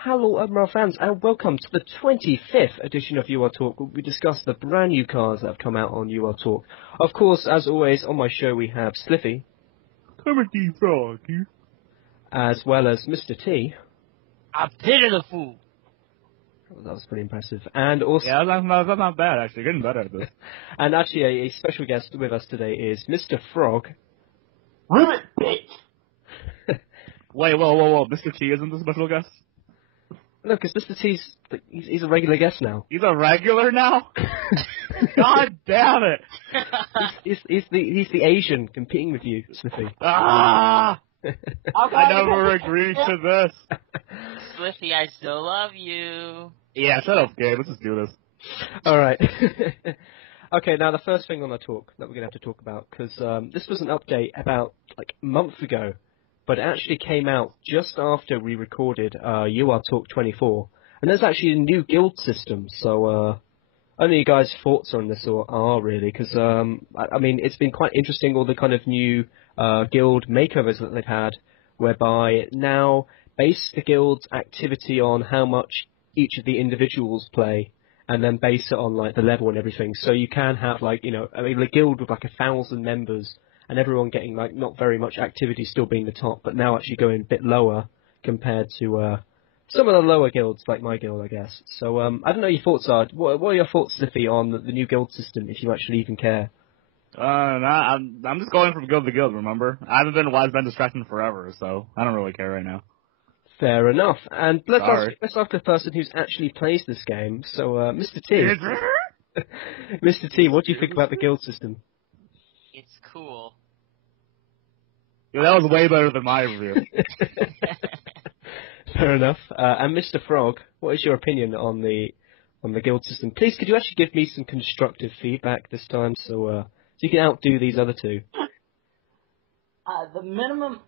Hello, Admiral fans, and welcome to the 25th edition of UR Talk, where we discuss the brand new cars that have come out on UR Talk. Of course, as always, on my show we have Sliffy. Comedy Froggy. As well as Mr. T. I pity the fool. Oh, that was pretty impressive. And also... Yeah, that's not bad, actually. Getting better at this. And actually, a special guest with us today is Mr. Frog. Ribbit, bitch! Wait, whoa. Mr. T isn't the special guest? No, because Mr. T's... He's a regular guest now. He's a regular now? God damn it! He's the Asian competing with you, Sliffy. Ah! I never agreed to this. Sliffy, I still love you. Yeah, shut up, Gabe. Let's just do this. Alright. Okay, now the first thing on the talk that we're going to have to talk about, because this was an update about, like, a month ago, but it actually came out just after we recorded UR Talk 24, and there's actually a new guild system, so I don't know you guys' thoughts on this are really, because, I mean, it's been quite interesting, all the kind of new guild makeovers that they've had, whereby now base the guild's activity on how much each of the individuals play, and then base it on, like, the level and everything. So you can have, like, you know, I mean, the guild with, like, 1,000 members, and everyone getting, like, not very much activity still being the top, but now actually going a bit lower compared to some of the lower guilds, like my guild, I guess. So, I don't know what your thoughts are. What are your thoughts, Sliffy, on the new guild system, if you actually even care? I'm just going from guild to guild, remember? I haven't been Wise Ben Distraction forever, so I don't really care right now. Fair enough. And let's ask the person who's actually plays this game. So, Mr. T. Mr. T, what do you think about the guild system? It's cool. Yeah, that was way better than my review. Fair enough. And Mr. Frog, what is your opinion on the guild system? Please, could you actually give me some constructive feedback this time, so you can outdo these other two? The minimum...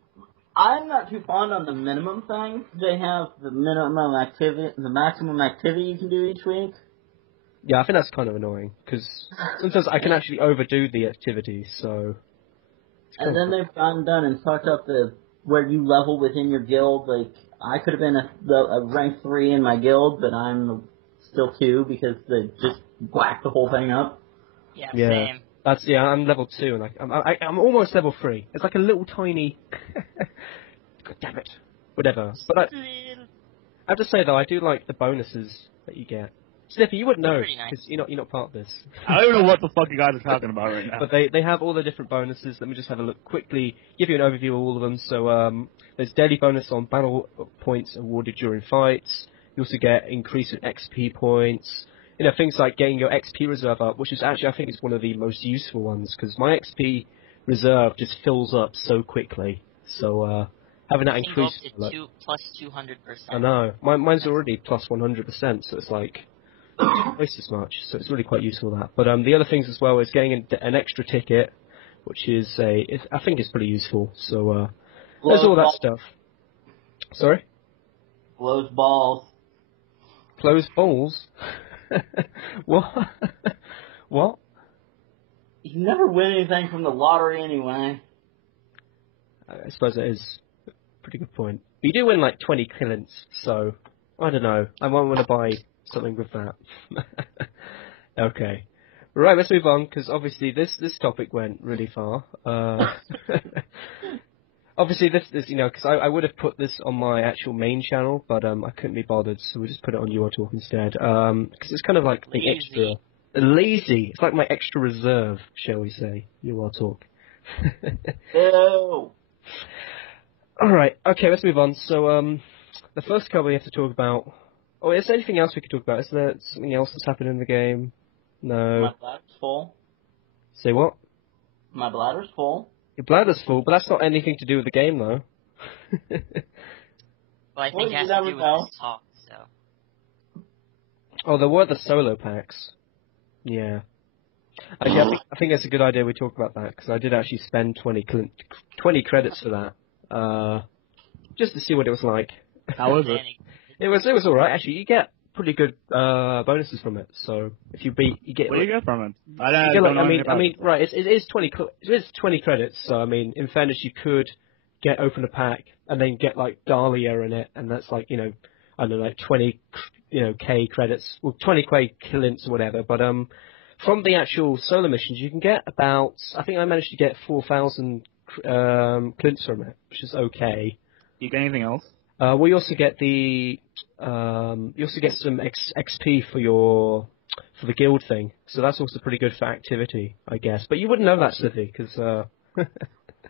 I'm not too fond on the minimum thing. They have the minimum activity, the maximum activity you can do each week. Yeah, I think that's kind of annoying, because sometimes I can actually overdo the activity, so... And then they've gone done and fucked up where you level within your guild. Like, I could have been a rank 3 in my guild, but I'm still 2 because they just whacked the whole thing up. Yeah, same. I'm level 2, and I'm almost level 3. It's like a little tiny... God damn it. Whatever. But I have to say, though, I do like the bonuses that you get. Slippy, you wouldn't know, because you're not part of this. I don't know what the fuck you guys are talking about right now. But they have all the different bonuses. Let me just have a look quickly, give you an overview of all of them. So there's daily bonus on battle points awarded during fights. You also get increase in XP points. You know, things like getting your XP reserve up, which is actually, I think, is one of the most useful ones, because my XP reserve just fills up so quickly. So having that increase... plus 200%. I know. Mine's already plus 100%, so it's like... twice as much, so it's really quite useful that. But the other things as well is getting an extra ticket, which is I think is pretty useful. So there's all that stuff. Sorry? Close balls. Close balls? What? What? You never win anything from the lottery anyway. I suppose that is a pretty good point. But you do win like 20 killings, so I don't know. I might want to buy something with that. Okay. Right, let's move on, because obviously this topic went really far. Obviously this you know, because I would have put this on my actual main channel, but I couldn't be bothered, so we just put it on UR Talk instead. Because it's kind of like the extra... Lazy! It's like my extra reserve, shall we say, UR Talk. Ew! Alright, okay, let's move on. So, the first car we have to talk about... Oh, is there anything else we could talk about? Is there something else that's happened in the game? No. My bladder's full. Say what? My bladder's full. Your bladder's full, but that's not anything to do with the game, though. Well, I think it has to do with this talk, so... Oh, there were the solo packs. Yeah. Actually, I think that's a good idea we talk about that, because I did actually spend 20 credits for that. Just to see what it was like. How was it? It was alright, actually. You get pretty good bonuses from it, so if you beat, you get... What do you get from it? I mean, right, it is 20 credits, so I mean, in fairness, you could open a pack, and then get, like, Dahlia in it, and that's like, you know, I don't know, like 20, K credits, or 20K killints or whatever. But from the actual solo missions, you can get about, I think I managed to get 4,000 clints from it, which is okay. Do you get anything else? We also get you also get some XP for the guild thing, so that's also pretty good for activity, I guess. But you wouldn't know that, Slippy, because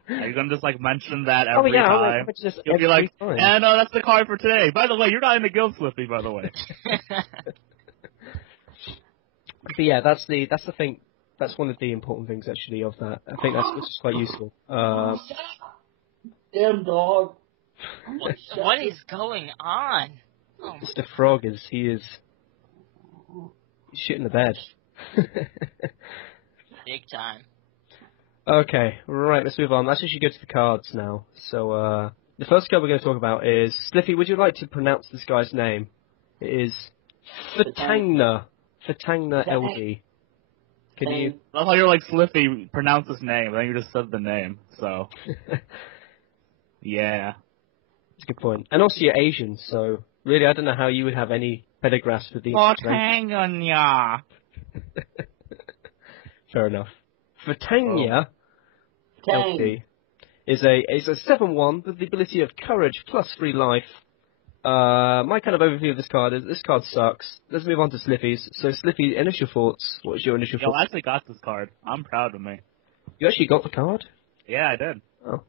Are you gonna just mention that every yeah, time? You'll be like, time. and that's the card for today. By the way, you're not in the guild, Slippy. By the way. But yeah, that's the thing. That's one of the important things actually of that. I think that's quite useful. Damn dog. What is going on? Oh, Mr. Frog is shitting the bed. big time. Okay, right, let's move on. Let's actually go to the cards now. So, the first card we're going to talk about is... Sliffy, would you like to pronounce this guy's name? It is Fatangna. Fatangna LD. Can you... That's how you're like, Sliffy, pronounce his name, and then you just said the name, so... Yeah. That's a good point. And also you're Asian, so... Really, I don't know how you would have any better grasp of the... Fatangna. Fair enough. Fatangna... Tang. LP is a 7/1 with the ability of courage plus free life. My kind of overview of this card is this card sucks. Let's move on to Sliffy's. So Sliffy, initial thoughts. What's your initial thoughts? I actually got this card. I'm proud of me. You actually got the card? Yeah, I did. Oh.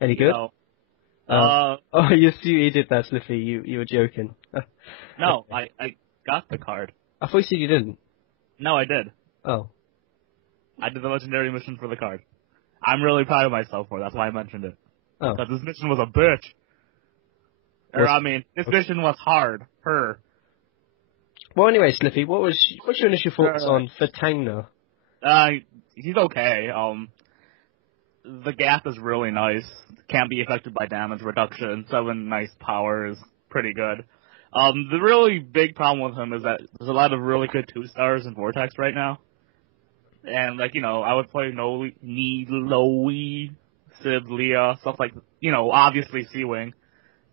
Any good? No. Oh, you did that, Sliffy. You were joking. No, I got the card. I thought you said you didn't. No, I did. Oh. I did the legendary mission for the card. I'm really proud of myself for it. That's why I mentioned it. Oh. Because this mission was a bitch. This mission was hard. Well, anyway, Sliffy, what's your initial thoughts on Fatangna? He's okay. The gap is really nice. Can't be affected by damage reduction. 7 nice power is pretty good. The really big problem with him is that there's a lot of really good 2-stars in Vortex right now. And, I would play Niloe, Sid, Leah, stuff like, obviously C-Wing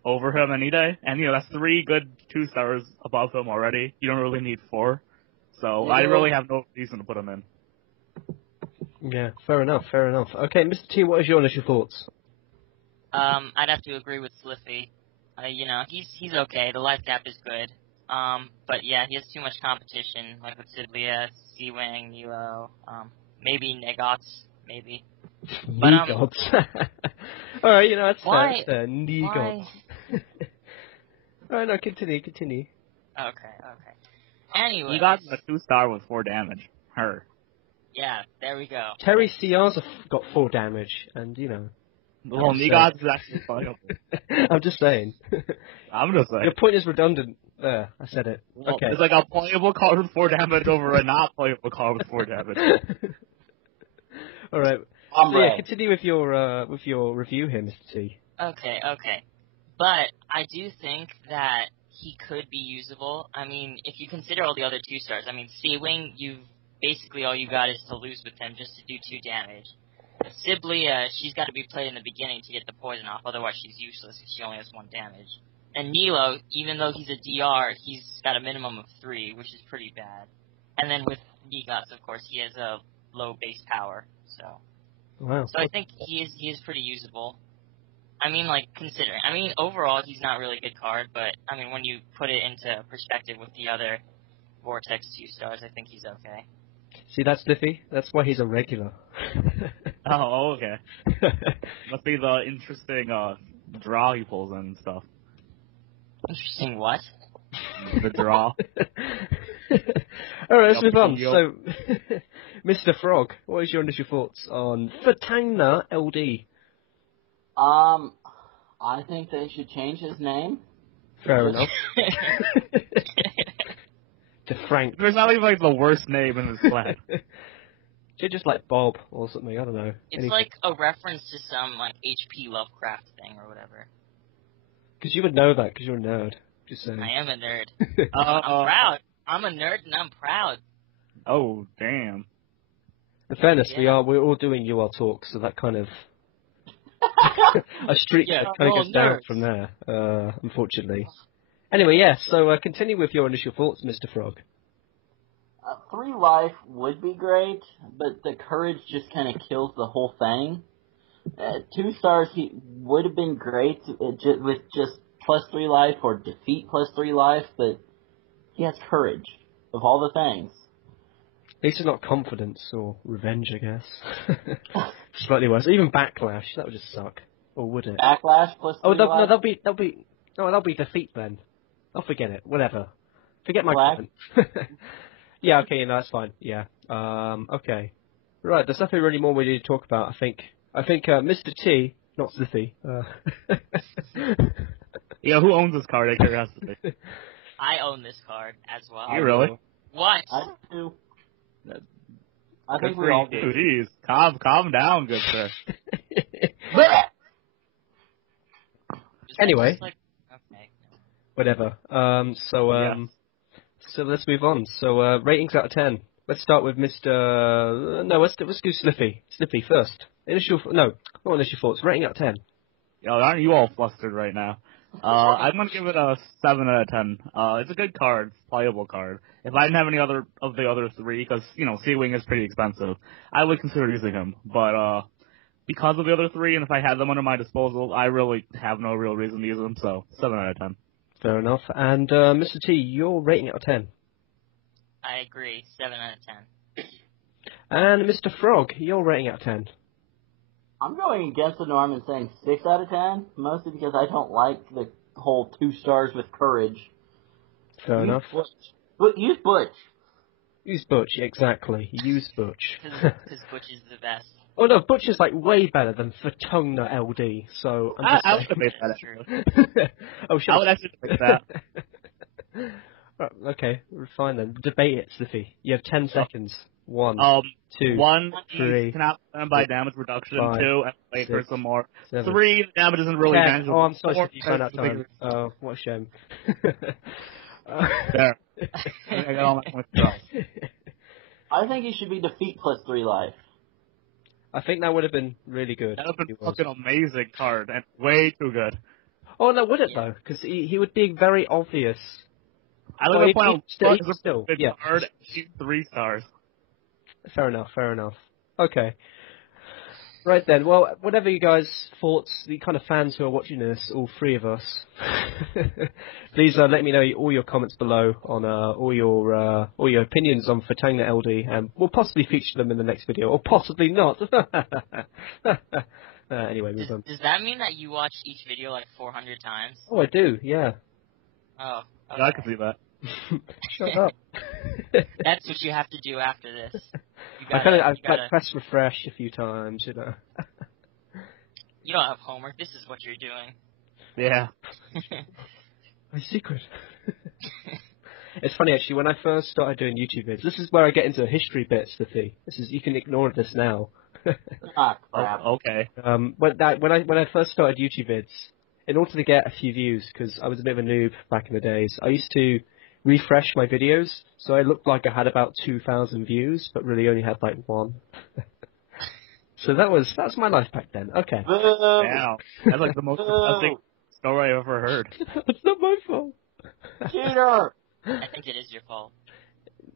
over him any day. And, that's 3 good 2-stars above him already. You don't really need 4. So, I really have no reason to put him in. Yeah, fair enough. Okay, Mr. T, what is your initial thoughts? I'd have to agree with Sliffy. He's okay. The life gap is good. But yeah, he has too much competition, like with Sidlia, C-Wing, Nilo, maybe Negots, maybe. Negots. Alright, that's why? fair. Negots. Alright, no, continue. Okay. Anyway. He got a 2-star with 4 damage. Yeah, there we go. Terry CR's got 4 damage, and Well, Negots is actually playable. I'm just saying. Your point is redundant. There, I said it. Well, okay. It's like a playable card with 4 damage over a not playable card with 4 damage. Alright. So yeah, continue with your review here, Mr. T. Okay. But I do think that he could be usable. I mean, if you consider all the other 2-stars, C-Wing, basically all you got is to lose with him just to do 2 damage. Siblia, she's got to be played in the beginning to get the poison off, otherwise she's useless because she only has 1 damage. And Nilo, even though he's a DR, he's got a minimum of 3, which is pretty bad. And then with Negots, of course, he has a low base power, so... Wow. So I think he is pretty usable. Considering... overall, he's not really a good card, but, when you put it into perspective with the other Vortex 2-stars, I think he's okay. See, that's Sliffy? That's why he's a regular. Oh, okay. Must be the interesting draw he pulls in and stuff. Interesting what? The draw. Alright, let's move on. So, Mr. Frog, what is your initial thoughts on Fatangna LD? I think they should change his name. Fair enough. To Frank. There's not even the worst name in this clan. Just like Bob or something, I don't know. It's anything. like a reference to some H.P. Lovecraft thing or whatever. Because you would know that, because you're a nerd. Just saying. I am a nerd. I'm proud. I'm a nerd and I'm proud. Oh, damn. In fairness, Yeah. we're all doing UR talk, so that kind of a streak Yeah, kind of we're goes all down nerds. from there, unfortunately. Anyway, yeah, so continue with your initial thoughts, Mr. Frog. 3 life would be great, but the courage just kind of kills the whole thing. 2 stars, he would have been great with just +3 life or defeat +3 life, but he has courage of all the things. At least it's not confidence or revenge, I guess. Slightly worse. Even backlash, that would just suck. Or would it? Backlash +3 Oh, no, life? that'll be defeat then. I'll forget it. Whatever. Forget my Black? comment. Yeah, okay, no, that's fine. Yeah. Okay. Right, there's nothing really more we need to talk about, I think. Mr. T, not Sliffy. Yeah, who owns this card? I curiosity. I own this card as well. You really? What? I do. I Good think for we all you. do. Jeez, calm down, good sir. Anyway. Just like, okay. Whatever. Yes. So let's move on. So, ratings out of 10. Let's start with Mr. No, let's do Sliffy. Sliffy first. Not initial thoughts. Rating out of 10. Yo, aren't you all flustered right now? I'm gonna give it a 7 out of 10. It's a good card, it's a playable card. If I didn't have any other of the other 3, because, Sea-Wing is pretty expensive, I would consider using him. But, because of the other 3, and if I had them under my disposal, I really have no real reason to use them, so 7 out of 10. Fair enough. And, Mr. T, your rating out of 10. I agree. 7 out of 10. And Mr. Frog, your rating out of 10. I'm going against the norm and saying 6 out of 10, mostly because I don't like the whole 2 stars with courage. Fair enough. But use Butch. Use Butch, exactly. Use Butch. Because Butch is the best. Oh no, Butch is like way better than Fatungna LD, so I'm just I would saying. admit that. True. Oh, shut I would up. actually admit that. Right, okay, fine then. Debate it, Sliffy. You have 10 seconds. 1, 2, 1, 3, he cannot stand by damage reduction. 5, 2, and wait for 6, some more. 7, 3, the damage isn't really 10. manageable. Oh, I'm sorry, 4, Sliffy, you ran out of time. Oh, what a shame. There. I got all my points across. I think he should be defeat +3 life. I think that would have been really good. That would have been if he was. fucking amazing card, and way too good. Oh, no, would it though? Because he would be very obvious. I Well, like he- to point he- out, he- Butch is still, a good yeah. card, she's 3 stars. Fair enough. Okay. Right then, well, whatever you guys' thoughts, the kind of fans who are watching this, all 3 of us, please let me know all your comments below on all your opinions on Fatungna LD, and we'll possibly feature them in the next video, or possibly not. Anyway, move on. Does that mean that you watched each video like 400 times? Oh, I do, yeah. Oh. Okay. Yeah, I can see that. Shut up. That's what you have to do after this. I've pressed refresh a few times, you know. You don't have homework. This is what you're doing. Yeah. My secret. It's funny actually. When I first started doing YouTube vids, this is where I get into the history bits. You can ignore this now. Ah, crap. Oh, okay. When I first started YouTube vids, in order to get a few views, because I was a bit of a noob back in the days, I used to refresh my videos, so I looked like I had about 2,000 views, but really only had like 1. So that's my life back then. Okay. Wow. That's like the most disgusting story I've ever heard. It's not my fault. Cheater! I think it is your fault.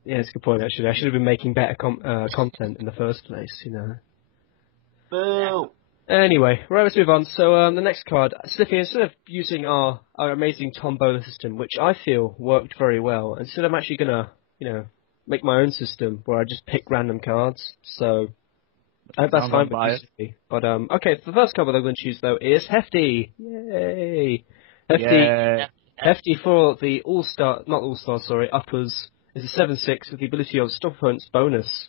Yeah, it's a good point actually. I should have been making better content in the first place, you know. Boo! Anyway, right, let's move on. So the next card, Sliffy, instead of using our amazing Tombola system, which I feel worked very well, instead I'm actually gonna, make my own system where I just pick random cards. So I hope that's Sounds fine with unbiased. you, Sliffy. But okay, the first card that I'm going to choose though is Hefty. Yay! Hefty. Yeah. Hefty for the uppers is a 7/6 with the ability of stop opponent's bonus.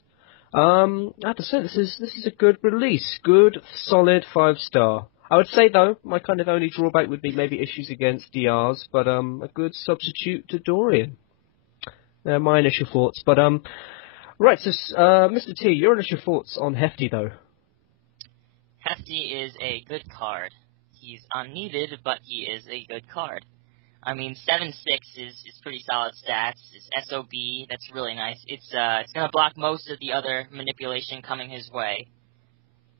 I have to say this is a good release, good solid 5-star. I would say though my kind of only drawback would be maybe issues against DRs, but a good substitute to Dorian. They're my initial thoughts, but right, so Mr. T, your initial thoughts on Hefty though? Hefty is a good card. He's unneeded, but he is a good card. I mean, 7/6 is pretty solid stats. It's SOB, that's really nice. It's gonna block most of the other manipulation coming his way.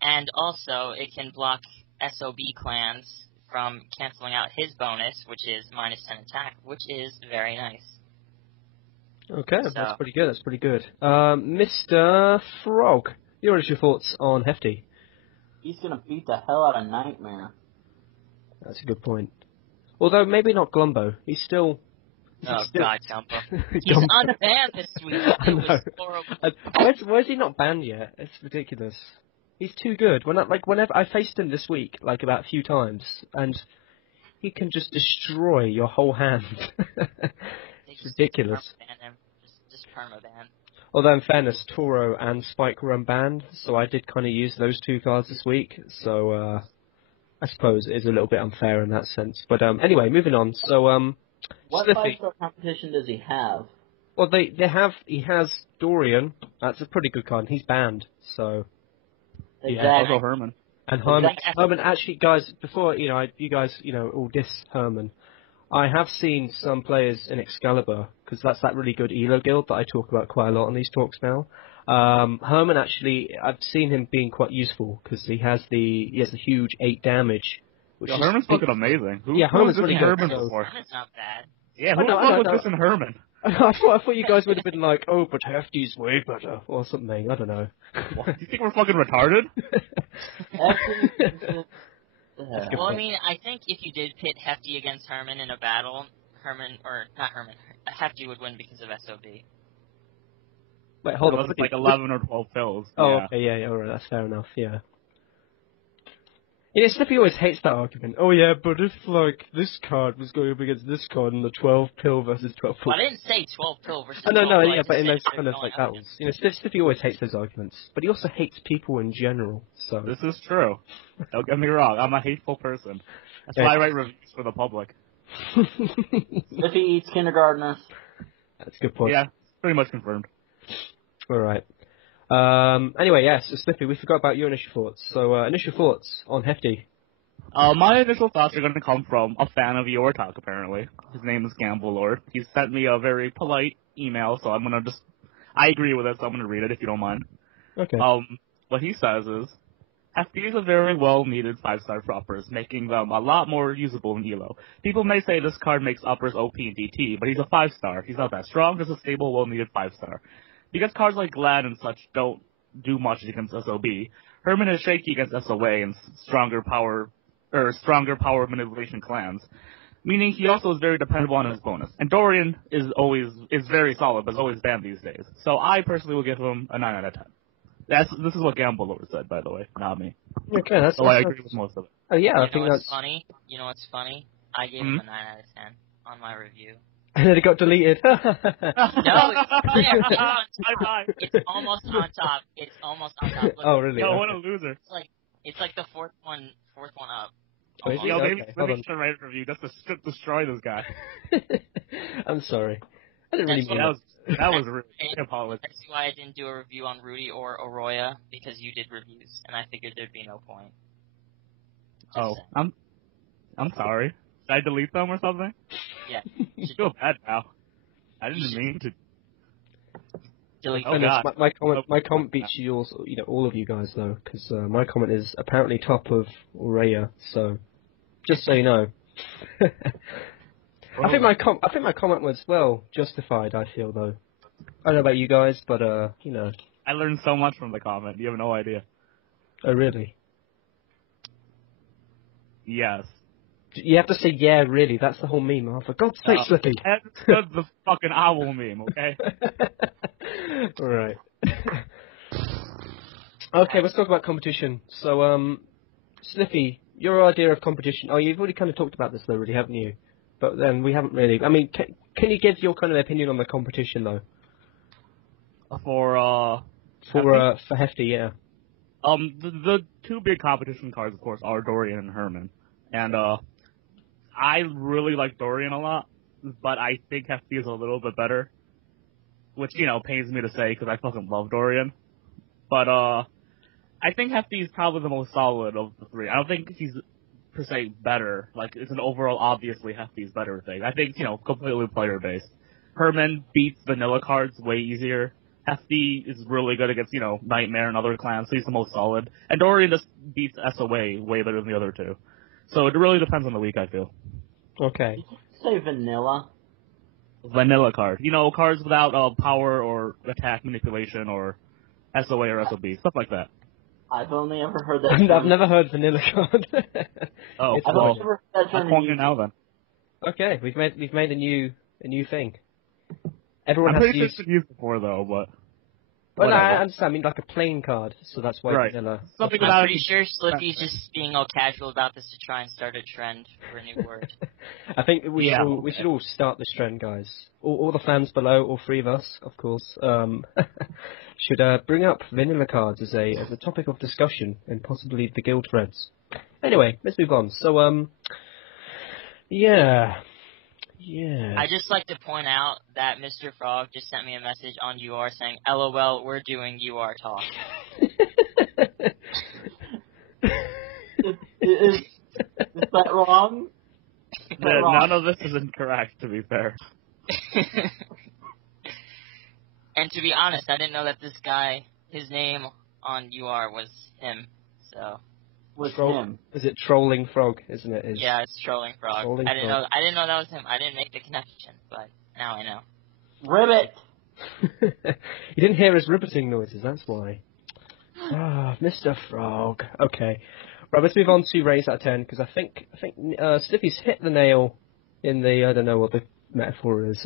And also, it can block SOB clans from canceling out his bonus, which is minus 10 attack, which is very nice. Okay, So- that's pretty good. That's pretty good. Mr. Frog, what are your thoughts on Hefty? He's gonna beat the hell out of Nightmare. That's a good point. Although maybe not Glumbo. He's still. Oh still- God, Jumbo. He's Jumbo. unbanned this week. I It was know. horrible. Where's he not banned yet? It's ridiculous. He's too good. Whenever I faced him this week, like about a few times, and he can just destroy your whole hand. They It's just ridiculous. perma-ban him. Just perma-ban. Although in fairness, Toro and Spike were unbanned, so I did kind of use those two cards this week. So I suppose it is a little bit unfair in that sense. But anyway, moving on. So What Slippy. 5-star competition does he have? Well, he has Dorian. That's a pretty good card. He's banned, so. Yeah, Exactly. Also Herman. And Herman, Exactly. actually, guys, before, you guys, all diss Herman, I have seen some players in Excalibur, because that's that really good Elo guild that I talk about quite a lot on these talks now. Herman, actually, I've seen him being quite useful, because he has the huge 8 damage. Which Yo, is Herman's fucking amazing. Who, Yeah, who Herman's was really this good, Herman so- before? Herman's not bad. Yeah, I who the know, fuck was I know. this in Herman? I thought you guys would have been like, oh, but Hefty's way better, or something, I don't know. What, do you think we're fucking retarded? Actually, Well, I mean, I think if you did pit Hefty against Herman in a battle, Hefty would win because of SOB. Wait, hold It on. was like 11 or 12 pills. Oh, yeah. okay, yeah, alright, that's fair enough, yeah. Slippy always hates that argument. Oh yeah, but if, like, this card was going up against this card in the 12 pill versus 12 pill. Well, I didn't say 12 pill versus Oh, no, 12 pill, I yeah, just but in said those they're kind of, going like, up battles. against- Slippy always hates those arguments. But he also hates people in general, so. This is true. Don't get me wrong, I'm a hateful person. That's Yeah. why I write reviews for the public. if he eats kindergartners, That's a good point. Yeah, pretty much confirmed. Alright. Anyway, yes, so Slippy, we forgot about your initial thoughts. So, initial thoughts on Hefty. My initial thoughts are going to come from a fan of your talk, apparently. His name is Gamble Lord. He sent me a very polite email, so I'm going to I agree with it, so I'm going to read it if you don't mind. Okay. What he says is, Hefty is a very well-needed 5-star for uppers, making them a lot more usable in Elo. People may say this card makes uppers OP in DT, but he's a 5-star. He's not that strong, just a stable, well-needed 5-star. Because cards like Glad and such don't do much against SOB, Herman is shaky against SOA and stronger power manipulation clans, meaning he also is very dependable on his bonus. And Dorian is very solid, but is always banned these days. So I personally will give him a 9 out of 10. This is what Gamble Lord said, by the way, not me. Okay, that's So I agree with most of it. Oh, yeah, I You think know what's that's. funny? You know what's funny? I gave him a 9 out of 10 on my review. And then it got deleted. No, it's there. High five. It's almost on top. It's almost on top. Look, Oh, really? Yo, Okay. what a loser. it's like the fourth one up. Oh, is Almost. he? Yo, Okay, maybe hold we on. should write a review just to destroy this guy. I'm sorry. I didn't really That's mean what That was really apology. That's why I didn't do a review on Rudy or Arroya, because you did reviews, and I figured there'd be no point. Just Oh, saying. I'm sorry. Did I delete them or something? Yeah. I feel bad now. I didn't mean to. Delete Oh, And God. my comment beats yours, all of you guys though, because my comment is apparently top of Aurelia. So, just so you know, I think my comment was well justified. I feel though. I don't know about you guys, but I learned so much from the comment. You have no idea. oh really? Yes. You have to say yeah, really. That's the whole meme. Oh, for God's sake, Slippy. That's the fucking owl meme, okay? Alright. Okay, let's talk about competition. So, Slippy, your idea of competition. Oh, you've already kind of talked about this though, really, haven't you? But then we haven't really. I mean, can you give your kind of opinion on the competition though? For Hefty, yeah. The two big competition cards, of course, are Dorian and Herman. And, I really like Dorian a lot, but I think Hefty is a little bit better. Which, pains me to say, because I fucking love Dorian. But, I think Hefty is probably the most solid of the three. I don't think he's, per se, better. Like, it's an overall, obviously, Hefty's better thing. I think, completely player-based. Herman beats vanilla cards way easier. Hefty is really good against, Nightmare and other clans, so he's the most solid. And Dorian just beats SOA way better than the other two. So it really depends on the week, I feel. Okay. Say vanilla. Vanilla card. You know, cards without power or attack manipulation or SOA or SOB, stuff like that. I've only ever heard that. I've never heard vanilla card. Oh, It's I've well, only ever heard that I'm term calling in you now then. Okay, we've made a new thing. Everyone I'm has to pretty sure use. it's been used before though, but Well, no, I whatever. understand. I mean, like a plain card, so that's why Right. vanilla. Something I'm about pretty sure Slippy's just being all casual about this to try and start a trend for a new word. I think we Yeah. should all start this trend, guys. All the fans below, all three of us, of course, should bring up vanilla cards as a topic of discussion and possibly the guild threads. Anyway, let's move on. So, yeah. I'd just like to point out that Mr. Frog just sent me a message on UR saying, LOL, we're doing UR talk. Is that wrong? Is that wrong? none of this is incorrect, to be fair. And to be honest, I didn't know that this guy, his name on UR was him, so. With Troll- him. Is it Trolling Frog, isn't it? Yeah, it's Trolling Frog. Trolling I didn't Frog. know that was him. I didn't make the connection, but now I know. Ribbit. You didn't hear his ribbiting noises, that's why. Ah, Mr. Frog. Okay. Right, let's move on to ratings out of 10, because I think Slippy's hit the nail in the, I don't know what the metaphor is.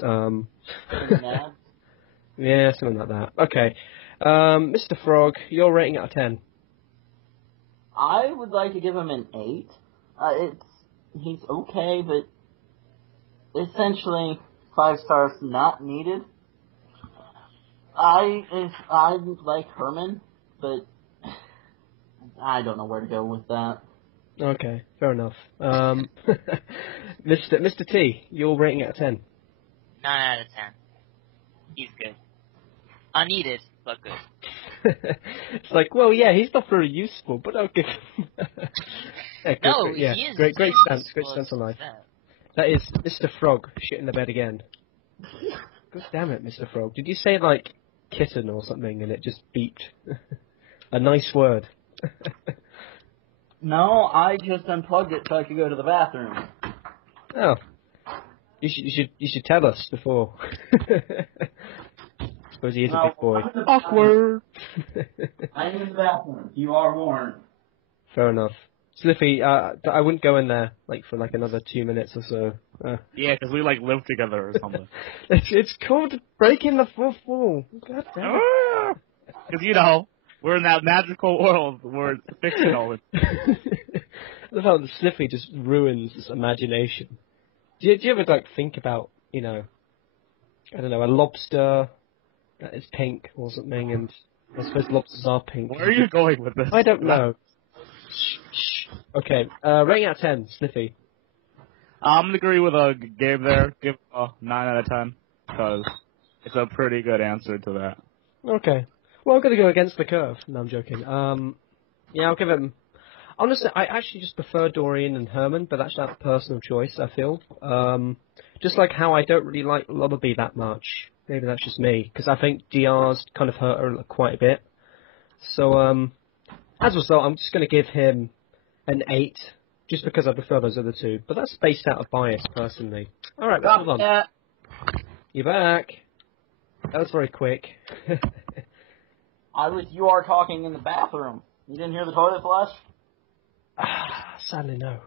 Yeah, something like that. Okay. Mr. Frog, your rating out of 10. I would like to give him an 8. He's okay, but essentially 5 stars not needed. I like Herman, but I don't know where to go with that. Okay, fair enough. Mr. T, your rating out of 10. 9 out of 10. He's good. Unneeded, but good. It's like, well, yeah, he's not very useful, but I'll give him. Yeah, No, great, yeah, he is. great he is stance, great useful stance on life. as that. That is Mr. Frog shitting the bed again. God damn it, Mr. Frog. Did you say like kitten or something and it just beeped? A nice word. No, I just unplugged it so I could go to the bathroom. Oh, you should tell us before. Suppose he is a big boy. Awkward. I'm in the bathroom. You are warned. Fair enough. Slippy, I wouldn't go in there for another 2 minutes or so. Yeah, because we live together or something. It's called breaking the fourth wall. God damn it. Because we're in that magical world where it's fictional. I love how the Slippy just ruins his imagination. Do you ever think about, I don't know, a lobster that is pink or something, and I suppose lobsters are pink. Where are you going with this? I don't know. Shh. Okay, rating out of 10, Slippy. I'm gonna agree with Gabe there. Give a 9 out of 10 because it's a pretty good answer to that. Okay. Well, I'm going to go against the curve. No, I'm joking. Yeah, I'll give him... Honestly, I actually just prefer Dorian and Herman, but that's a personal choice, I feel. Just like how I don't really like Lubberby that much. Maybe that's just me, because I think DR's kind of hurt her quite a bit. So, as a result, I'm just going to give him an 8, just because I prefer those other two. But that's based out of bias, personally. Alright, let's move on. Yeah. You're back. That was very quick. You are talking in the bathroom. You didn't hear the toilet flush? Sadly, no.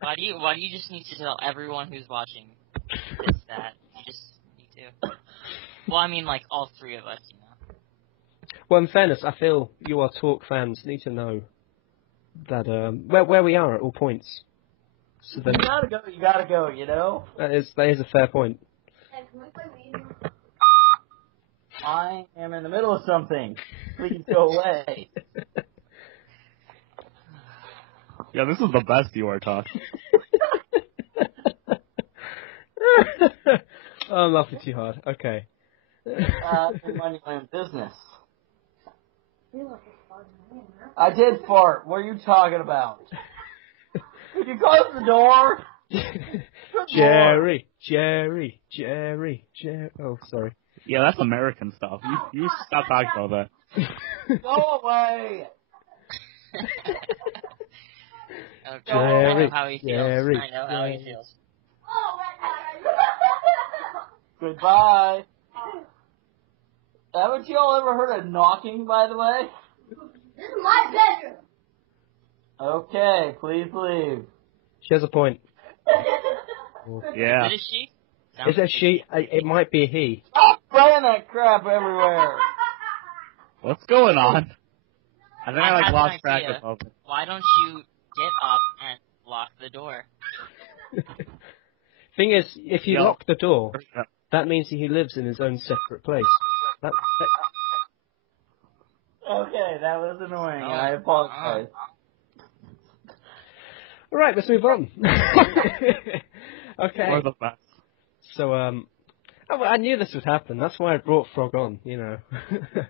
Why do you just need to tell everyone who's watching this that? You just need to. Well, I mean, all 3 of us, Well, in fairness, I feel you are Talk fans need to know that where we are at all points. So then You gotta go, that is a fair point. I am in the middle of something. Please go away. Yeah, this is the best UR talk. Oh, I'm laughing too hard. Okay. I'm minding my own business. I did fart. What are you talking about? Could you close the door? Jerry. Oh, sorry. Yeah, that's American stuff. You stop talking about that. Go away. Okay, I Jerry, know how he feels. Jerry, I know how he Jerry. feels. Goodbye. Haven't you all ever heard of knocking, by the way? This is my bedroom. Okay, please leave. She has a point. Yeah. Is it a she? Is it a she? It might be a he. Stop spraying that crap everywhere. What's going on? I think I have an lost track idea. of something. Why don't you get up and lock the door? Thing is, if you Yo. lock the door, that means he lives in his own separate place. That, Okay, that was annoying. Oh. I apologize. Alright, let's move on. Okay. We're the best. So, I knew this would happen. That's why I brought Frog on, you know.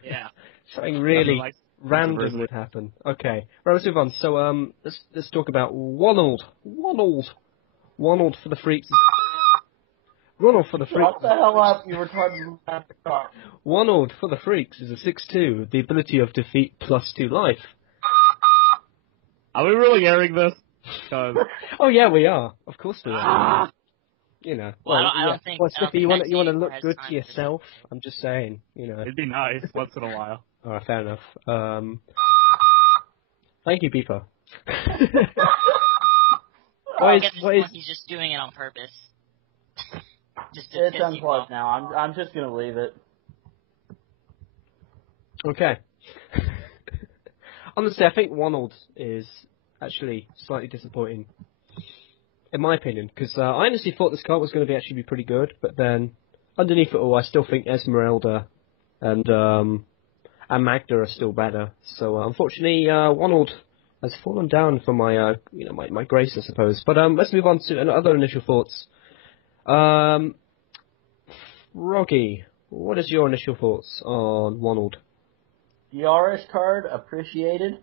Yeah. Something really Like, random controversy. would happen. Okay. Right, let's move on. So, let's talk about Wonald. Wonald for the freaks. Ronald for the freaks. Shut the hell up, you retarded at the car. Wonald for the freaks is a 6-2 with the ability of defeat +2 life. Are we really airing this? 'Cause Oh yeah, we are. Of course we are. You know. Well, I don't think- Well, I don't Slippy, you think want to that look has good time to for this. yourself? I'm just saying. You know. it'd be nice once in a while. All right, fair enough. Thank you, Beeper. I what guess is, what is, he's just doing it on purpose. Just to It's piss you off. unplugged now. I'm just gonna leave it. okay. Honestly, I think Wonald is actually slightly disappointing, in my opinion, because I honestly thought this card was going to actually be pretty good, but then underneath it all, I still think Esmeralda and Magda are still better. So unfortunately, Wonald has fallen down from my my grace, I suppose. But let's move on to other initial thoughts. Froggy, what is your initial thoughts on Wonald? DRS card, appreciated.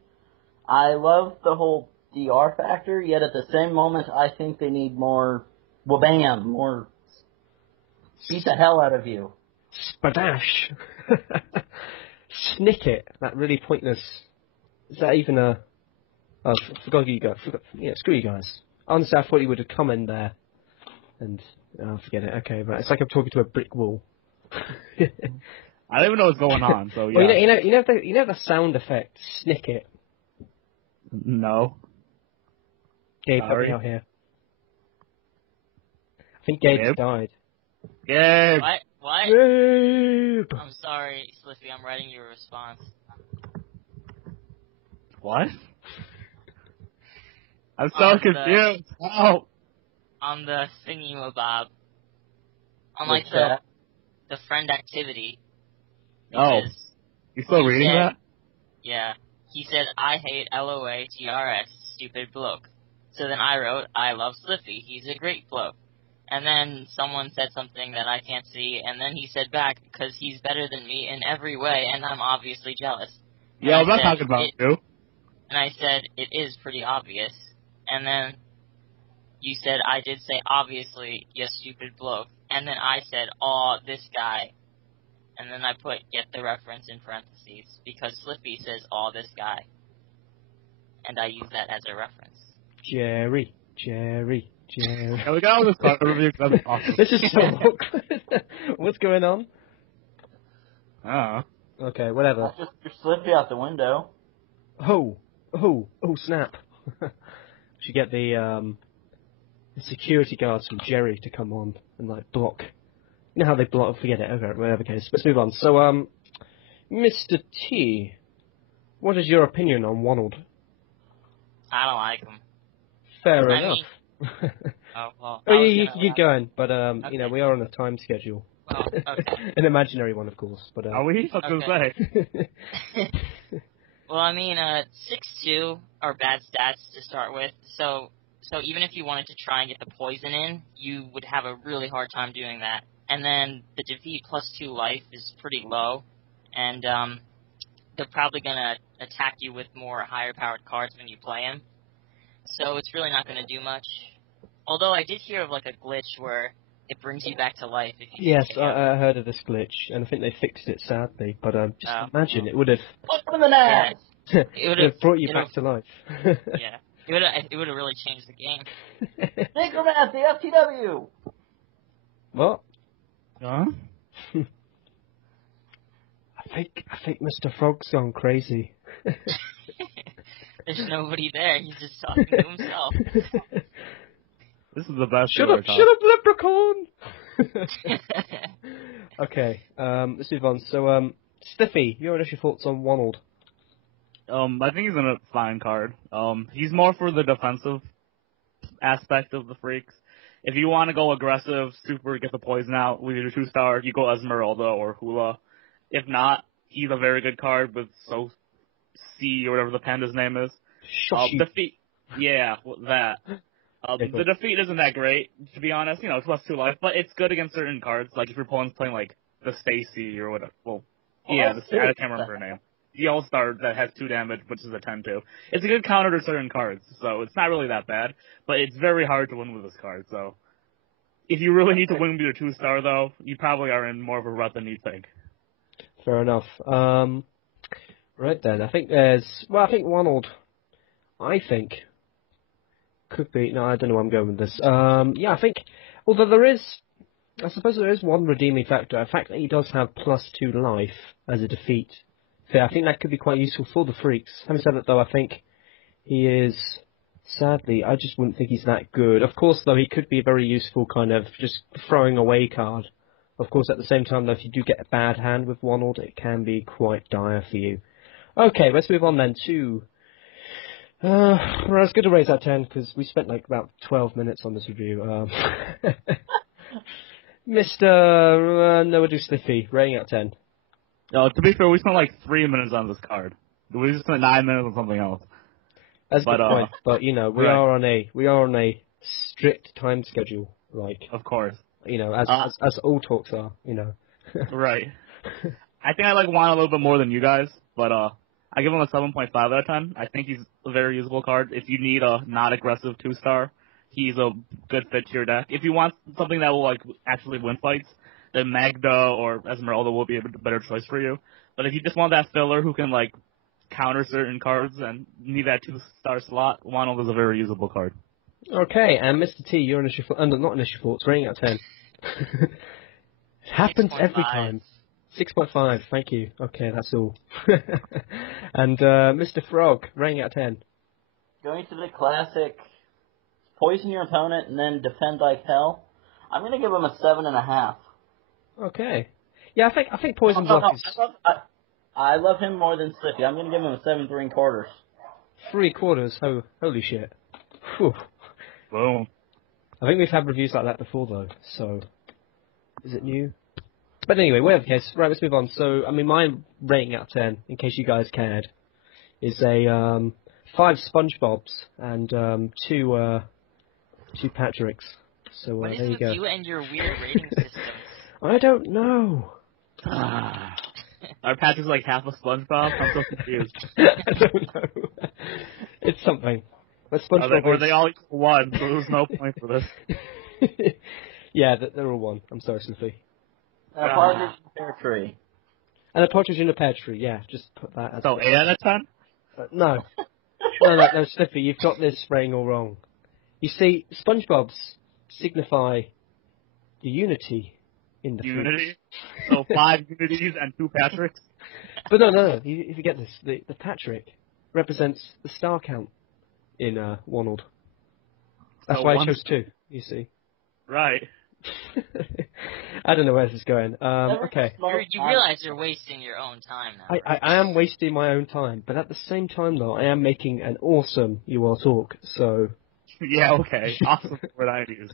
I love the whole DR factor, yet at the same moment, I think they need more wabam, more beat the hell out of you. Spadash! Snicket, that really pointless. Is that even a... Oh, forgot you guys. Yeah, screw you guys. Honestly, I thought you would have come in there. And, forget it. Okay, but it's like I'm talking to a brick wall. I don't even know what's going on, so yeah. Well, you know the sound effect, Snicket. No. Gabe, help me Sorry. out here. I think Gabe's Gabe? died. Gabe! What? Gabe! I'm sorry, Slippy. I'm writing you a response. What? I'm so On the- confused. Oh! On the thingy-mabob. On like What's that? the friend activity. Oh. Because, You still reading said- that? yeah. He said, I hate LOA TRS, stupid bloke. So then I wrote, I love Slippy, he's a great bloke. And then someone said something that I can't see, and then he said back, because he's better than me in every way, and I'm obviously jealous. And Yeah, I I'm not said, talking about you. And I said, it is pretty obvious. And then you said, I did say, obviously, you stupid bloke. And then I said, aw, this guy. And then I put, get the reference in parentheses, because Slippy says, aw, this guy. And I use that as a reference. Jerry. Can we go on this card review? 'Cause that's awesome. This is so awkward. What's going on? Oh. Okay, whatever. I just threw Slippy out the window. Oh, snap. Should get the security guards from Jerry to come on and like block. You know how they block? Forget it. Okay, whatever case. Let's move on. So, Mr. T, what is your opinion on Wonald? I don't like him. Fair I enough. Oh, well. Oh, you can keep going, but you know Okay. we are on a time schedule. Well, okay. An imaginary one, of course. But Are we? I was gonna say. Well, I mean, 6-2 are bad stats to start with, so even if you wanted to try and get the poison in, you would have a really hard time doing that. And then the defeat +2 life is pretty low, and they're probably gonna attack you with more higher powered cards when you play him. So it's really not gonna do much. Although I did hear of like a glitch where it brings you back to life if you yes, pick up. I heard of this glitch, and I think they fixed it sadly. But just Oh. imagine it would have Put him in the net! It it would would have brought you it back to life. Yeah. It would have really changed the game. Synchromass, the FTW! What? Huh? I think Mr. Frog's gone crazy. There's nobody there. He's just talking to himself. This is the best. Shut up, leprechaun! Okay, let's move on. So, Stiffy, your initial thoughts on Wonald? I think he's in a fine card. He's more for the defensive aspect of the freaks. If you want to go aggressive, super, get the poison out with your 2-star, you go Esmeralda or Hula. If not, he's a very good card with C or whatever the panda's name is. Defeat. Yeah, that. The defeat isn't that great, to be honest. You know, it's +2 life, but it's good against certain cards. Like if your opponent's playing like the Stacy or whatever. Well, yeah, I can't remember her name. The All-Star that has 2 damage, which is a 10-2. It's a good counter to certain cards, so it's not really that bad. But it's very hard to win with this card, so if you really need to win with your 2-star, though, you probably are in more of a rut than you think. Fair enough. Right then, I think Wonald, could be, no, I don't know where I'm going with this. Yeah, I think, although I suppose there is one redeeming factor, the fact that he does have +2 life as a defeat. So I think that could be quite useful for the freaks. Having said that though, I think he is, sadly, I just wouldn't think he's that good. Of course though, he could be a very useful kind of just throwing away card. Of course, at the same time though, if you do get a bad hand with Wonald, it can be quite dire for you. Okay, let's move on then to... well, it's good to raise that 10, because we spent like about 12 minutes on this review. Mr. Noah Do Stiffy, rating out 10. To be fair, we spent like 3 minutes on this card. We just spent 9 minutes on something else. That's a good point, but you know, we are on a strict time schedule, like. Of course. You know, as all talks are, you know. Right. I think I like Juan a little bit more than you guys, but I give him a 7.5 out of 10. I think he's a very usable card. If you need a not aggressive 2-star, he's a good fit to your deck. If you want something that will like actually win fights, then Magda or Esmeralda will be a better choice for you. But if you just want that filler who can like counter certain cards and need that 2-star slot, Wonald is a very usable card. Okay, and Mr. T, your initial not initial thoughts, rating out 10. It happens 6.5. every time. 6.5, thank you. Okay, that's all. And Mr. Frog, rating out 10. Going to the classic, poison your opponent and then defend like hell. I'm going to give him a 7.5. Okay. Yeah, I think Poison Block is... I love him more than Stiffy. I'm going to give him a 7 3/4. 3/4? Oh, holy shit. Whew. Boom. I think we've had reviews like that before, though, so... Is it new? But anyway, whatever the case. Right, let's move on. So, I mean, my rating out of 10, in case you guys cared, is a 5 SpongeBobs and 2 Patricks. So, What is there you with go. you and your weird rating systems? I don't know. Are Patrick's like half a SpongeBob? I'm so confused. I don't know. It's something. But SpongeBob Or they all equal 1, so there's no point for this. Yeah, they're all 1. I'm sorry, Snoopy. And a partridge in a pear tree. And a partridge in a pear tree, yeah. Just put that as... So 8 out of 10? No. No, Sniffy, you've got this rating all wrong. You see, SpongeBob's signify the unity in the Unity? So 5 Unities and 2 Patricks? But no, you forget this. The Patrick represents the star count in Wonald. That's So why I chose 2, you see. Right. I don't know where this is going. Okay. You realize you're wasting your own time now. I am wasting my own time, but at the same time, though, I am making an awesome UR talk, so... Yeah, okay. Awesome word I use.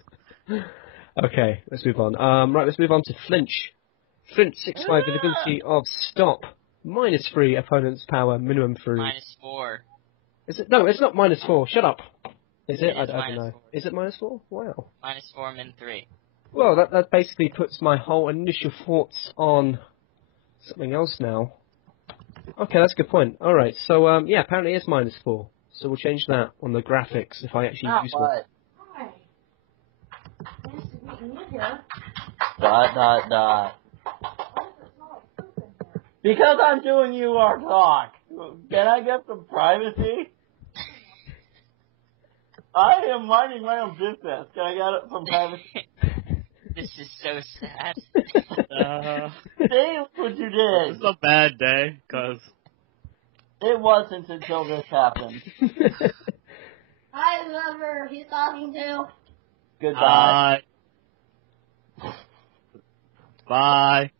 Okay, let's move on. Right, let's move on to Flinch. Flinch 6/5 with the ability of stop. -3 opponent's power, minimum 3. -4. Is it? No, it's not -4. Shut up. Is it? It is I don't know. -4. Is it -4? Wow. -4, min 3. Well, that basically puts my whole initial thoughts on something else now. Okay, that's a good point. Alright, so, yeah, apparently it's -4. So we'll change that on the graphics if I actually use one. Hi. Nice to meet you here. ... Why does it smell like poop in here? Because I'm doing UR talk. Can I get some privacy? I am minding my own business. I got it from Travis. This is so sad. Say what you did. This is a bad day, cause It wasn't until this happened. Hi, whoever he's talking to. Goodbye. Bye.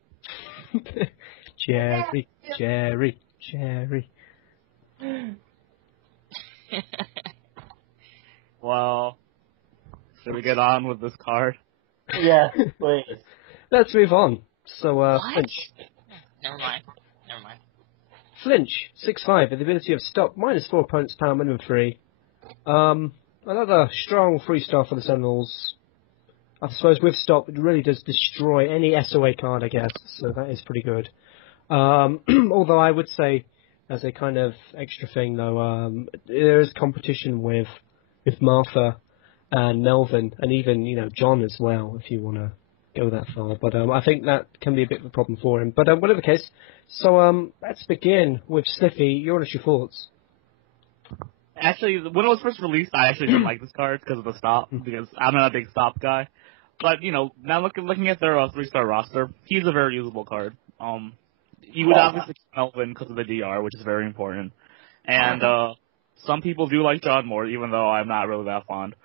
Jerry. Well, should we get on with this card? Yes, please. Let's move on. So, What? Flinch. Never mind. Flinch, 6/5, with the ability of stop, -4 opponent's power, minimum 3. Another strong 3-star for the Sentinels. I suppose with stop, it really does destroy any SOA card, I guess, so that is pretty good. Although I would say, as a kind of extra thing though, there is competition with Martha and Melvin, and even, John as well, if you want to go that far. But I think that can be a bit of a problem for him. But whatever the case, so let's begin with Sliffy. Your initial thoughts. Actually, when it was first released, I actually didn't like this card because of the stop, because I'm not a big stop guy. But, now looking at their 3-star roster, he's a very usable card. You would obviously keep Melvin because of the DR, which is very important. And some people do like John more, even though I'm not really that fond.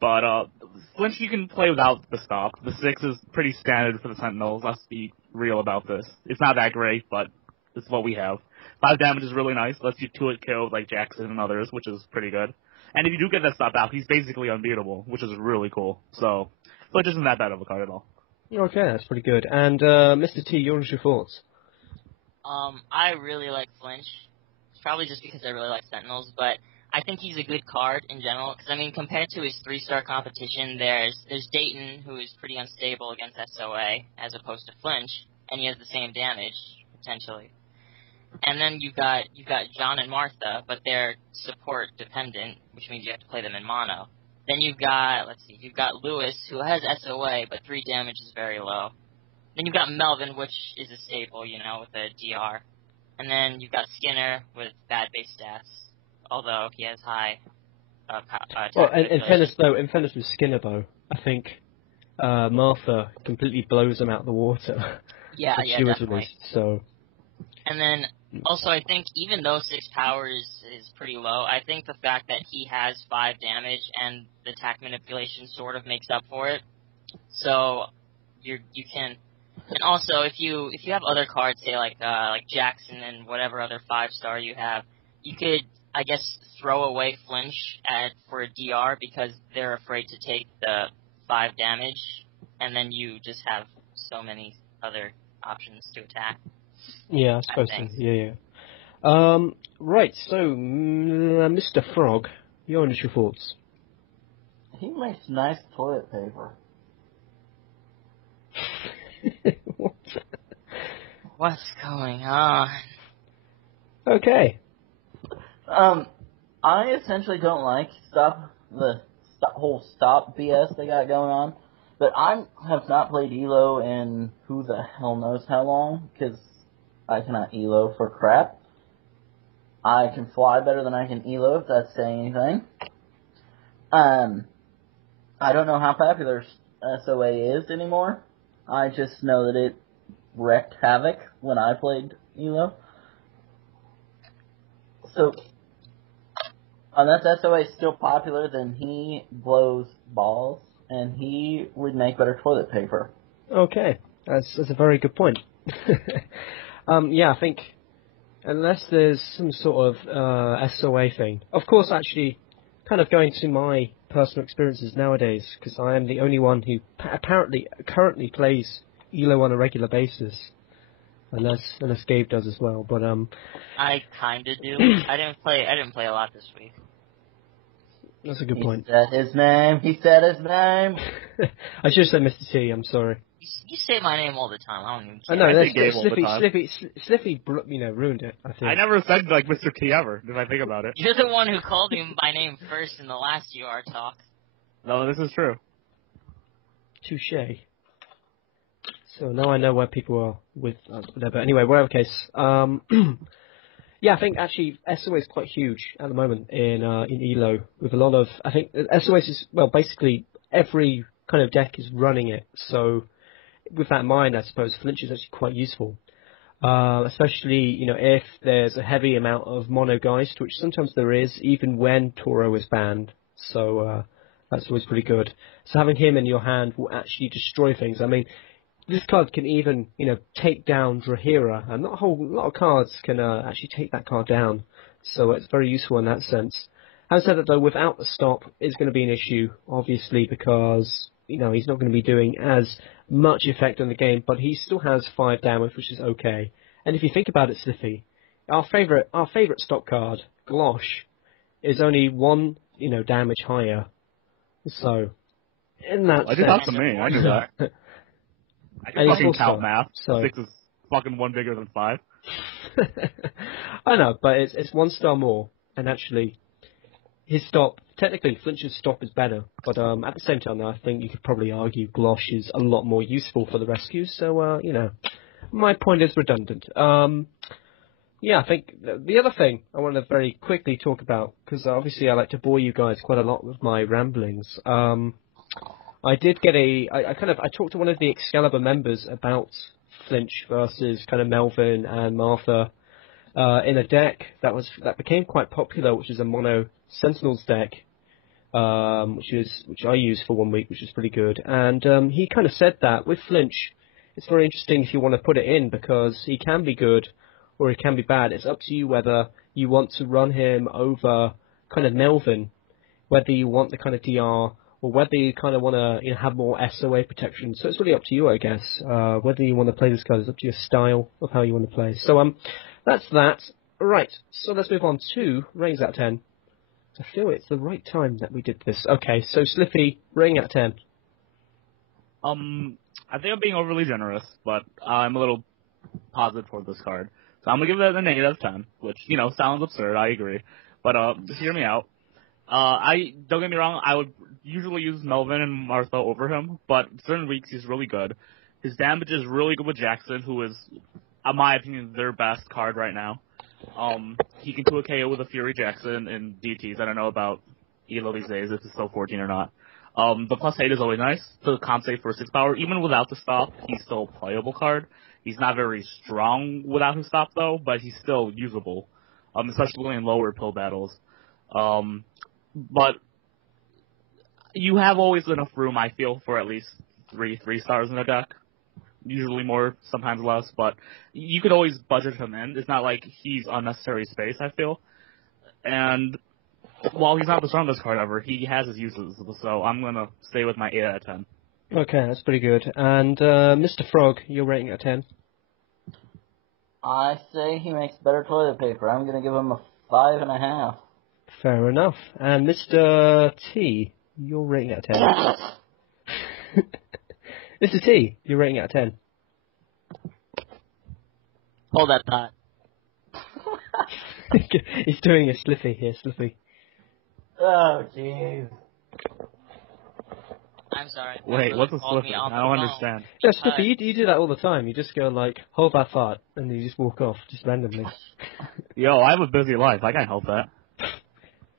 But Flinch you can play without the stop. The 6 is pretty standard for the Sentinels. Let's be real about this. It's not that great, but it's what we have. 5 damage is really nice. Lets you 2-hit kill like Jackson and others, which is pretty good. And if you do get that stop out, he's basically unbeatable, which is really cool. So, Flinch isn't that bad of a card at all. Okay, that's pretty good. And Mr. T, your initial thoughts. I really like Flinch. It's probably just because I really like Sentinels, but I think he's a good card in general. Because compared to his 3-star competition, there's Dayton, who is pretty unstable against SOA, as opposed to Flinch, and he has the same damage potentially. And then you've got John and Martha, but they're support dependent, which means you have to play them in mono. Then you've got Lewis, who has SOA, but 3 damage is very low. Then you've got Melvin, which is a staple, with a DR. And then you've got Skinner with bad base stats, although he has high attack. Well, in fairness with Skinner though, I think Martha completely blows him out of the water. Yeah, she was definitely. released, so. And then also I think even though 6 power is pretty low, I think the fact that he has 5 damage and the attack manipulation sort of makes up for it. So you can. And also, if you have other cards, say like Jackson and whatever other 5-star you have, you could, I guess, throw away Flinch for a DR because they're afraid to take the 5 damage, and then you just have so many other options to attack. Yeah, I suppose so. Yeah. Right. So, Mr. Frog, your initial thoughts. He makes nice toilet paper. What? What's going on? Okay. I essentially don't like the whole stop BS they got going on, but I have not played ELO in who the hell knows how long, because I cannot ELO for crap. I can fly better than I can ELO, if that's saying anything. I don't know how popular SOA is anymore. I just know that it wreaked havoc when I played ELO. So, unless SOA is still popular, then he blows balls, and he would make better toilet paper. Okay, that's a very good point. Yeah, I think unless there's some sort of SOA thing. Of course, actually, kind of going to my personal experiences nowadays, because I am the only one who apparently currently plays ELO on a regular basis, unless Gabe does as well. But I kinda do. I didn't play a lot this week. That's a good point. He said his name. I should have said Mr. T. I'm sorry. You say my name all the time. I don't even I care. know I that's say Gabe all the time. Sliffy, ruined it. I think. I never said like Mr. T ever, if I think about it. You're the one who called me by name first in the last UR talk. No, this is true. Touche. So now I know where people are with whatever. Anyway, whatever case. Yeah, I think actually SOA is quite huge at the moment in ELO with a lot of. I think SOS is basically every kind of deck is running it. So with that in mind, I suppose Flinch is actually quite useful. Especially, if there's a heavy amount of Mono Geist, which sometimes there is, even when Toro is banned. So that's always pretty good. So having him in your hand will actually destroy things. I mean, this card can even, take down Drahira, and not a whole lot of cards can actually take that card down. So it's very useful in that sense. Having said that, though, without the stop, it's going to be an issue, obviously, because he's not going to be doing as much effect on the game, but he still has 5 damage, which is okay. And if you think about it, Sliffy, our favourite stop card, Glosh, is only 1, damage higher. So, in that I did sense... that to me, I knew that. I can fucking count math. So. 6 is fucking 1 bigger than 5. I know, but it's 1 star more, and actually... His stop, technically, Flinch's stop is better, but at the same time, I think you could probably argue Glosh is a lot more useful for the rescues, so, my point is redundant. Yeah, I think the other thing I want to very quickly talk about, because obviously I like to bore you guys quite a lot with my ramblings, I did get I talked to one of the Excalibur members about Flinch versus kind of Melvin and Martha, in a deck that became quite popular, which is a mono Sentinels deck, which I used for 1 week, which is pretty good. And he kind of said that with Flinch, it's very interesting if you want to put it in because he can be good or he can be bad. It's up to you whether you want to run him over kind of Melvin, whether you want the kind of DR or whether you kind of want to have more SOA protection. So it's really up to you, I guess. Whether you want to play this card is up to your style of how you want to play. So that's that. Right, so let's move on to ratings out of 10. I feel it's the right time that we did this. Okay, so Sliffy, rating out of 10. I think I'm being overly generous, but I'm a little positive toward this card. So I'm gonna give it a negative out of 10, which, sounds absurd, I agree. But just hear me out. Don't get me wrong, I would usually use Melvin and Martha over him, but certain weeks he's really good. His damage is really good with Jackson, who is, in my opinion, their best card right now. He can do a KO with a Fury Jackson and DTs. I don't know about ELO these days, if it's still 14 or not. The plus 8 is always nice to compensate for 6 power. Even without the stop, he's still a playable card. He's not very strong without his stop, though, but he's still usable, especially in lower pill battles. But you have always enough room, I feel, for at least 3 stars in a deck. Usually more, sometimes less, but you could always budget him in. It's not like he's unnecessary space, I feel. And while he's not the strongest card ever, he has his uses, so I'm going to stay with my 8 out of 10. Okay, that's pretty good. And Mr. Frog, your rating out of 10? I say he makes better toilet paper. I'm going to give him a 5.5. Fair enough. And Mr. T, your rating out of 10? Mr. T, your rating out of 10? Hold that thought. He's doing a Sliffy here, Sliffy. Oh, jeez. I'm sorry. Wait, what's a Sliffy? I don't understand. Yeah, Sliffy, you do that all the time. You just go like, hold that thought, and you just walk off, just randomly. Yo, I have a busy life. I can't help that.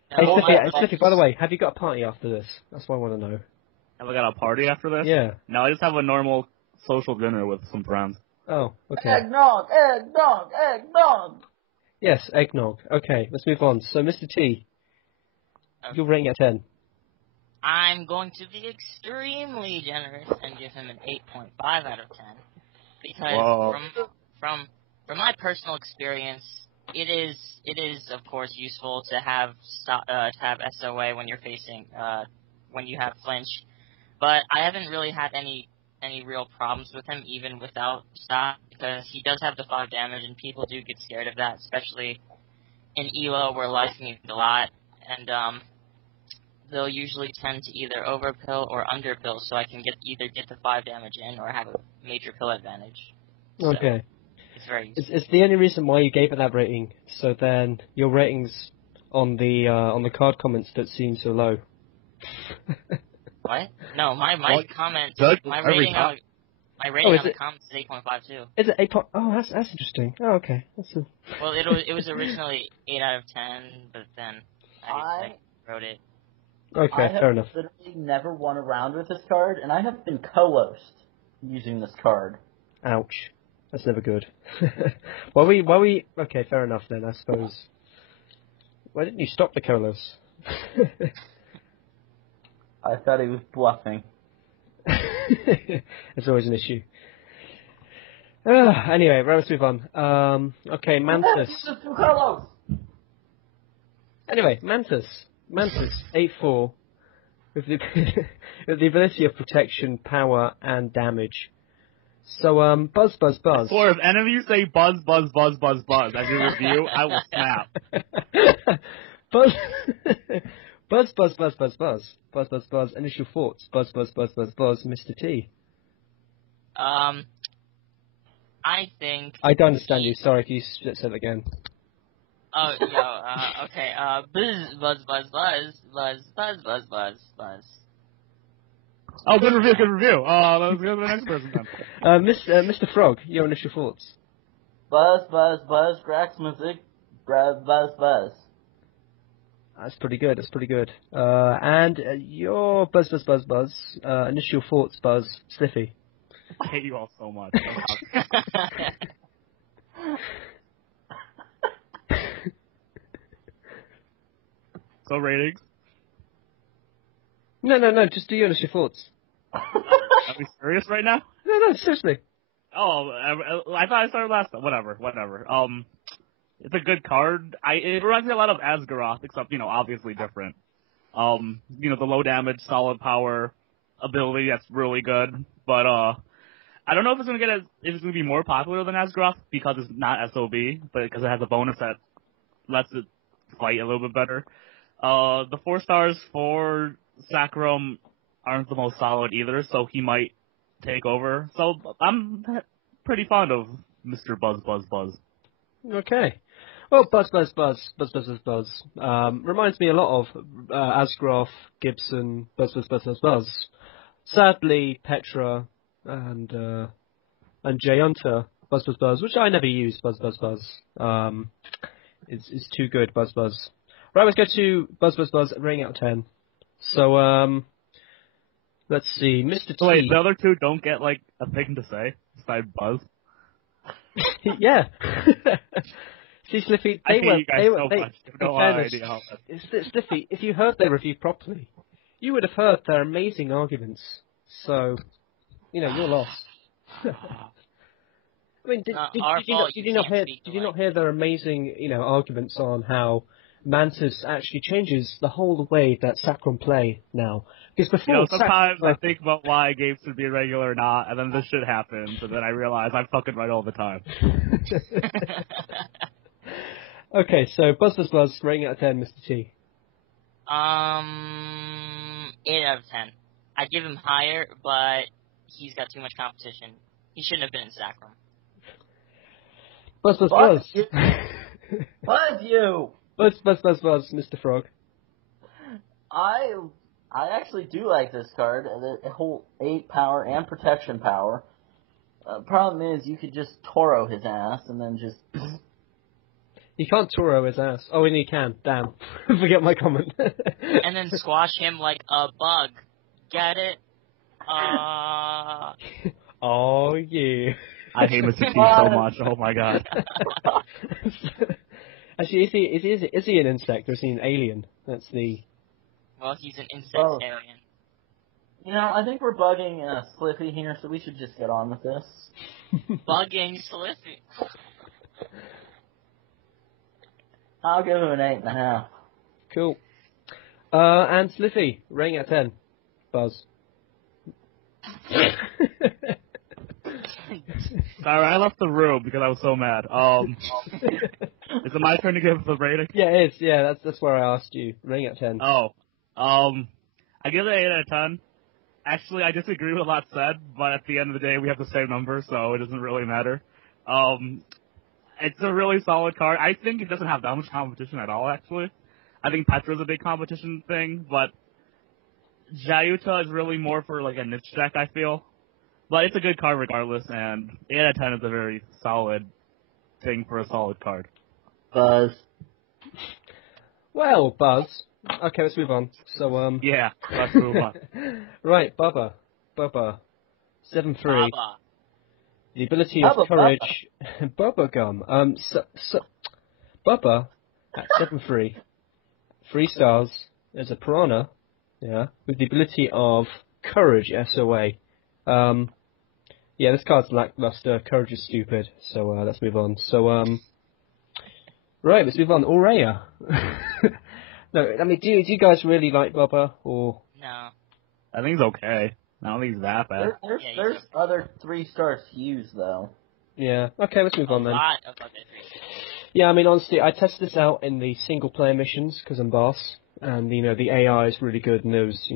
Hey, Sliffy, by the way, have you got a party after this? That's what I want to know. Have I got a party after this? Yeah. No, I just have a normal social dinner with some friends. Oh, okay. Eggnog, eggnog, eggnog. Yes, eggnog. Okay, let's move on. So, Mr. T, your rating out of 10? I'm going to be extremely generous and give him an 8.5 out of 10 because from my personal experience, it is of course useful to have SOA when you're facing when you have Flinch, but I haven't really had any real problems with him even without stop because he does have the 5 damage and people do get scared of that, especially in ELO where life needs a lot, and they'll usually tend to either overpill or underpill, so I can either get the 5 damage in or have a major pill advantage. So Okay. it's very useful. It's the only reason why you gave it that rating. So then your ratings on the card comments that seem so low. What? No, my What? comment, Judge my every rating, time. My rating is on the it? comments is 8.5 too. Is it 8 point? Oh, that's interesting. Oh, okay. That's a... Well, it was originally 8 out of 10, but then I wrote it. Okay, I have fair enough. literally never won a round with this card, and I have been Kolos using this card. Ouch. That's never good. Why we... Okay, fair enough then, I suppose. Why didn't you stop the Kolos? I thought he was bluffing. It's always an issue. Anyway, right, let's move on. Okay, Mantis. Kolos! Anyway, Mantis. Mantis, 8/4, with the, with the ability of protection, power, and damage. So, buzz, buzz, buzz. Or if enemies say buzz, buzz, buzz, buzz, buzz as your review, I will snap. Buzz, buzz, buzz, buzz, buzz, buzz. Buzz, buzz, buzz. Initial thoughts. Buzz, buzz, buzz, buzz, buzz. Mr. T. I think. I don't understand you. Sorry, can you say that again? Oh, yo, okay. Buzz, buzz, buzz, buzz, buzz, buzz, buzz, buzz, buzz. Oh, good review, good review. Let's go to the next person then. Mr. Frog, your initial thoughts. Buzz, buzz, buzz, Grax music, buzz, buzz. That's pretty good. That's pretty good. And your buzz, buzz, buzz, buzz. Initial thoughts, buzz. Sliffy. I hate you all so much. So ratings? No. Just do your initial thoughts. Are we serious right now? No, seriously. Oh, I thought I started last time. Whatever. It's a good card. It reminds me a lot of Asgaroth, except, obviously different. The low damage, solid power ability, that's really good. But, I don't know if it's gonna be more popular than Asgaroth because it's not SOB, but because it has a bonus that lets it fight a little bit better. The 4 stars for Sacrum aren't the most solid either, so he might take over. So I'm pretty fond of Mr. Buzz Buzz Buzz. Okay. Well, buzz, buzz, buzz, buzz, buzz, buzz, buzz. Reminds me a lot of Asgroth, Gibson, buzz, buzz, buzz, buzz, buzz. Sadly, Petra and Jayunta, buzz, buzz, buzz, which I never use, buzz, buzz, buzz. Is too good, buzz, buzz. Right, let's go to buzz, buzz, buzz, rating out of 10. So, let's see, Mr. T. So wait, the other two don't get, a thing to say besides Buzz? Yeah. See, Sliffy, I hate you guys so much. You have no idea how much. Sliffy, if you heard their review properly, you would have heard their amazing arguments. So, you're lost. I mean, did you not hear their amazing, arguments on how Mantis actually changes the whole way that Sacrum play now? Because before, sometimes I think about why games should be regular or not, and then this shit happens, and then I realize I'm fucking right all the time. Okay, so buzz, buzz, buzz, rating out of 10, Mr. T. 8 out of 10. I'd give him higher, but he's got too much competition. He shouldn't have been in Sacrum. Buzz, buzz, buzz. Buzz you! Buzz, buzz, buzz, buzz, Mr. Frog. I actually do like this card. The whole 8 power and protection power. Problem is, you could just Toro his ass and then just... You can't Toro his ass. Oh, and he can. Damn. Forget my comment. And then squash him like a bug. Get it? Oh, yeah. I hate Mr. T so much. Oh my god. Actually, is he an insect or is he an alien? That's the... Well, he's an insectarian. I think we're bugging Sliffy here, so we should just get on with this. Bugging Sliffy. I'll give him an 8.5. Cool. And Sliffy, rating out of 10. Buzz. Sorry, I left the room because I was so mad. Is it my turn to give the rating? Yeah, it is. Yeah, that's where I asked you. Rating out of 10. Oh. I give it an 8 out of 10. Actually, I disagree with a lot said, but at the end of the day, we have the same number, so it doesn't really matter. It's a really solid card. I think it doesn't have that much competition at all, actually. I think Petra's a big competition thing, but Jayuta is really more for, a niche deck, I feel. But it's a good card regardless, and 8 out of 10 is a very solid thing for a solid card. Buzz. Well, Buzz. Okay, let's move on. So, Yeah, let's move on. right, Bubba. 7-3. Baba. The ability Bubba, of courage. Bubba Gum. Bubba at 7-3. 3 stars. There's a piranha. Yeah. With the ability of courage, SOA. Yeah, this card's lackluster. Courage is stupid. So, let's move on. So, right, let's move on. Aurea. No, I mean, do you guys really like Bubba, or? No. I think it's okay. I don't think it's that bad. There's other 3-star Fuse though. Yeah. Okay, let's move on A then. lot of other things. Yeah, I mean, honestly, I tested this out in the single-player missions, because I'm boss, and, the AI is really good in those,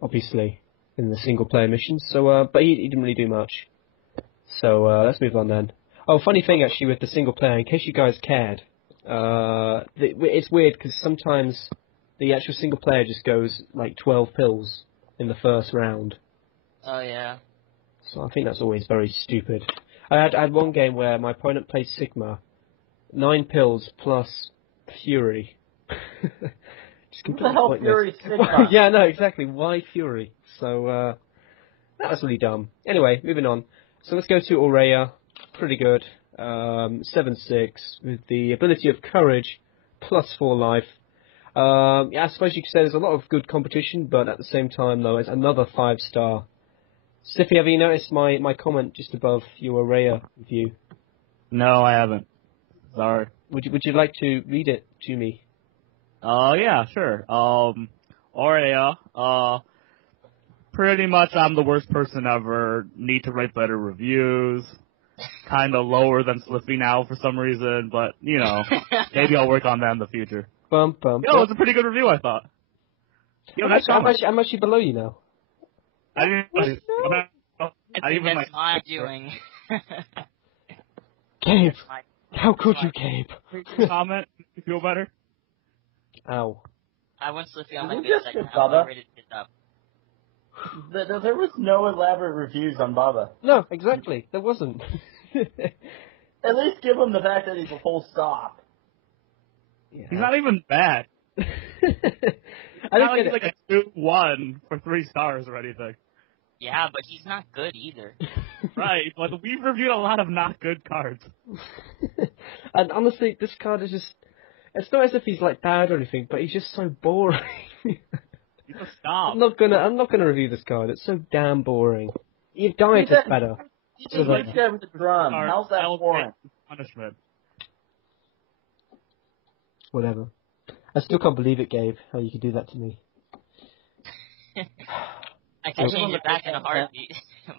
obviously, in the single-player missions, so, but he didn't really do much. So, let's move on then. Oh, funny thing, actually, with the single-player, in case you guys cared, it's weird, because sometimes the actual single-player just goes, 12 pills in the first round. Oh, yeah. So I think that's always very stupid. I had one game where my opponent played Sigma, 9 pills plus Fury. Just What the hell, pointless. Fury Sigma? Yeah, no, exactly. Why Fury? So that's really dumb. Anyway, moving on. So let's go to Aurea. Pretty good. 7-6 with the ability of courage plus 4 life. Yeah, I suppose you could say there's a lot of good competition, but at the same time, though, it's another 5-star. Stiffy, have you noticed my comment just above your Aurea review? No, I haven't. Sorry. Would you like to read it to me? Yeah, sure. Aurea, pretty much I'm the worst person ever. Need to write better reviews. Kinda lower than Slippy now for some reason, but, maybe I'll work on that in the future. Bum, bum, Yo, it's a pretty good review, I thought. Yo, that's I'm actually below you now. I didn't I think even that's my doing. Gabe, My- how could you, Gabe? comment. You feel better? Ow. I went Slippy on Did my you bit just second. get How Bubba? rated it up? There was no elaborate reviews on Bubba. No, exactly. There wasn't. At least give him the fact that he's a full stop. Yeah. He's not even bad. I Not don't like get he's it. like a 2-1 for 3 stars or anything. Yeah, but he's not good either. Right, but we've reviewed a lot of not good cards. And honestly, this card is just... It's not as if he's bad or anything, but he's just so boring. He's a stop. I'm not gonna review this card. It's so damn boring. Your diet is better. He's just like guy with the drum. How's that foreign? Punishment. Whatever. I still can't believe it, Gabe, how you could do that to me. I can change it back in a heartbeat.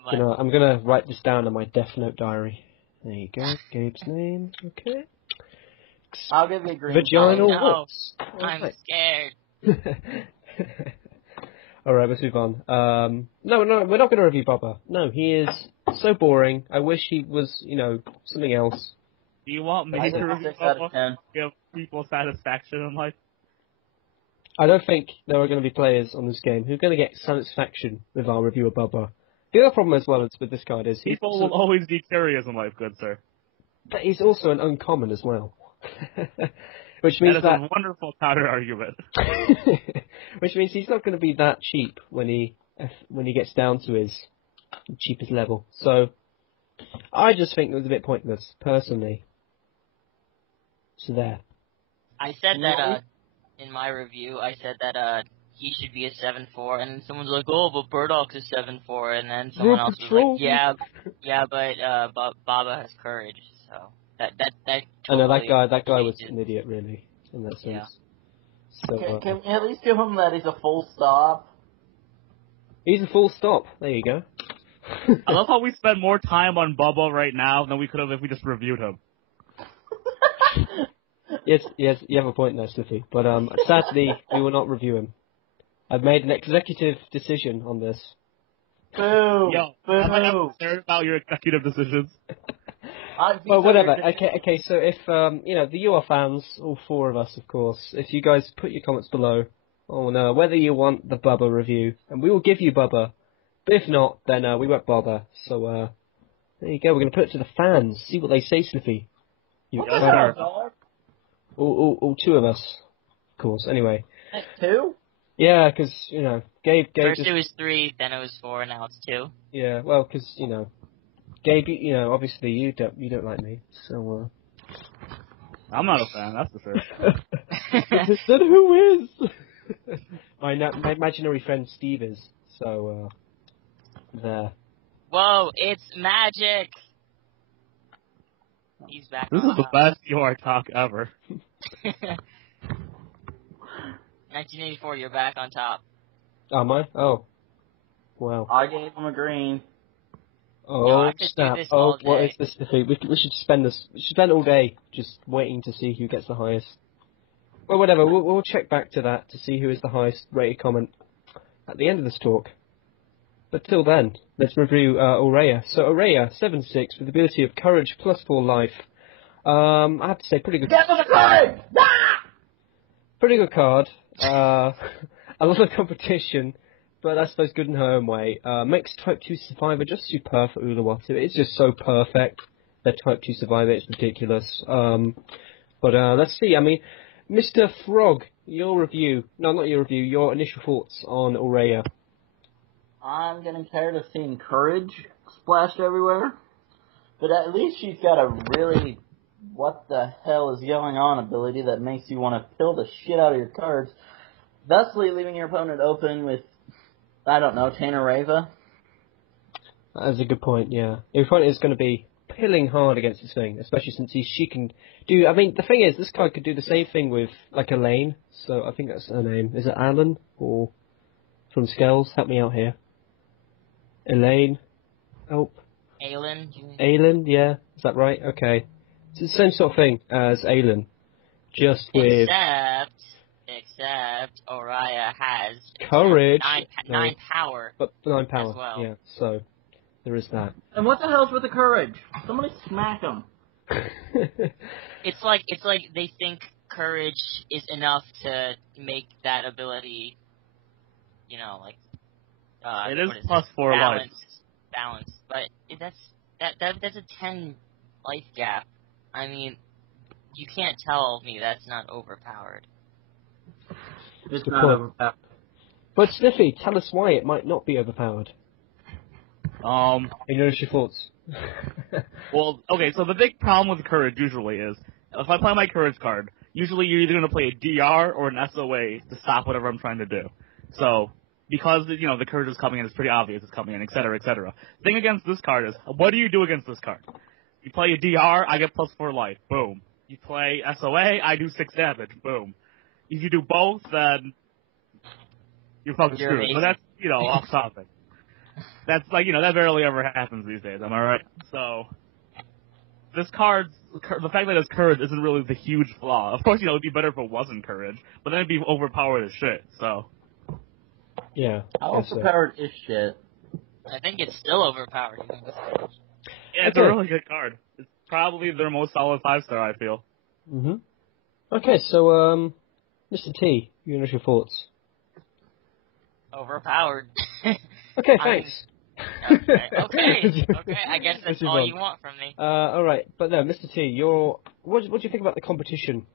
but I'm gonna write this down in my Death Note diary. There you go, Gabe's name. Okay. I'll give you a green. Vaginal no, warts. I'm Alright. scared. Alright, let's move on. No, we're not gonna review Bubba. No, he is so boring. I wish he was, something else. Do you want me I to give review 6 out Bubba? of 10. Give people satisfaction in life? I don't think there are going to be players on this game who are going to get satisfaction with our review of Bubba. The other problem as well is with this card is People will always be curious in life, good sir. he's also an uncommon as well. Which means That is a wonderful counter argument. which means he's not going to be that cheap when he gets down to his cheapest level. So I just think it was a bit pointless, personally. So there. I said that in my review. I said that he should be a 7-4, and someone's like, "Oh, but Burdock's a 7-4," and then someone else was like, "Yeah, but Baba has courage." So that I know totally that guy was changes. an idiot, really, in that sense. Yeah. So Can we at least give him that he's a full stop? he's a full stop. There you go. I love how we spend more time on Bubba right now than we could have if we just reviewed him. Yes, you have a point there, Sliffy. But sadly, we will not review him. I've made an executive decision on this. Boo! Yo, Boo! I'm not care about your executive decisions. Well, whatever. Okay. So if the UR fans, all 4 of us, of course, if you guys put your comments below on whether you want the Bubba review, and we will give you Bubba But if not, then we won't bother. So there you go. We're going to put it to the fans. See what they say, Slippy. You Yes, excited? sir. All two of us, of course. Anyway. Two? Yeah, because Gabe First just, it was 3, then it was 4, now it's 2. yeah, well, because Gabe, obviously you don't like me, so. I'm not a fan, that's for sure. Then who is? my imaginary friend Steve is. So there. Whoa, it's magic! He's back This on is the top. best UR talk ever. 1984, you're back on top. Am I? Oh. Wow. I gave him a green. Oh, Yo, I could do snap. this Oh, all what day. is this defeat? We should spend all day just waiting to see who gets the highest. Well, whatever. We'll check back to that to see who is the highest rated comment at the end of this talk. But till then, let's review Aurea. So Aurea, 7/6 with the ability of courage plus 4 life. I have to say, pretty good. Get the card! Pretty good card. A lot of competition, but I suppose good in her own way. Makes Type 2 Survivor just superb for Uluwatu. It's just so perfect that Type 2 Survivor. It's ridiculous. But let's see. I mean, Mr. Frog, your review. No, not your review. Your initial thoughts on Aurea. I'm getting tired of seeing courage splashed everywhere. But at least she's got a really what the hell is going on ability that makes you want to kill the shit out of your cards, thusly leaving your opponent open with, I don't know, Tainareva. That's a good point, yeah. Your opponent is going to be pilling hard against this thing, especially since she can do... I mean, the thing is, this card could do the same thing with, like, Elaine. So I think that's her name. Is it Alan? Or from Skells? Help me out here. Elaine? Help. Aelin? Aelin, yeah. Is that right? Okay. It's the same sort of thing as Aelin. Just with... Except Aurea has courage. 9 power. But 9 power, as well. yeah. So, there is that. And what the hell's with the courage? Somebody smack him. It's like they think courage is enough to make that ability, It is what plus 4 life. Balance. But that's a 10 life gap. I mean, you can't tell me that's not overpowered. It's Good not point. overpowered. But Sniffy, tell us why it might not be overpowered. Um, And your initial thoughts. well, okay, so the big problem with courage usually is, if I play my courage card, usually you're either going to play a DR or an SOA to stop whatever I'm trying to do. So, because, the courage is coming in, it's pretty obvious it's coming in, etc., etc. The thing against this card is, what do you do against this card? You play a DR, I get plus 4 life, boom. You play SOA, I do 6 damage, boom. If you do both, then you're fucking You're screwed. But that's, off topic. That's like, that barely ever happens these days, am I right? So, this card, the fact that it's courage isn't really the huge flaw. Of course, it'd be better if it wasn't courage, but then it'd be overpowered as shit, so. Yeah. How overpowered is shit? I think it's still overpowered. Yeah, it's a really good card. It's probably their most solid 5-star, I feel. Mm-hmm. Okay, so, Mr. T, your initial thoughts. Overpowered. Okay, thanks. Okay. I guess that's Let's move all on. you want from me. Alright, but no, Mr. T, what do you think about the competition,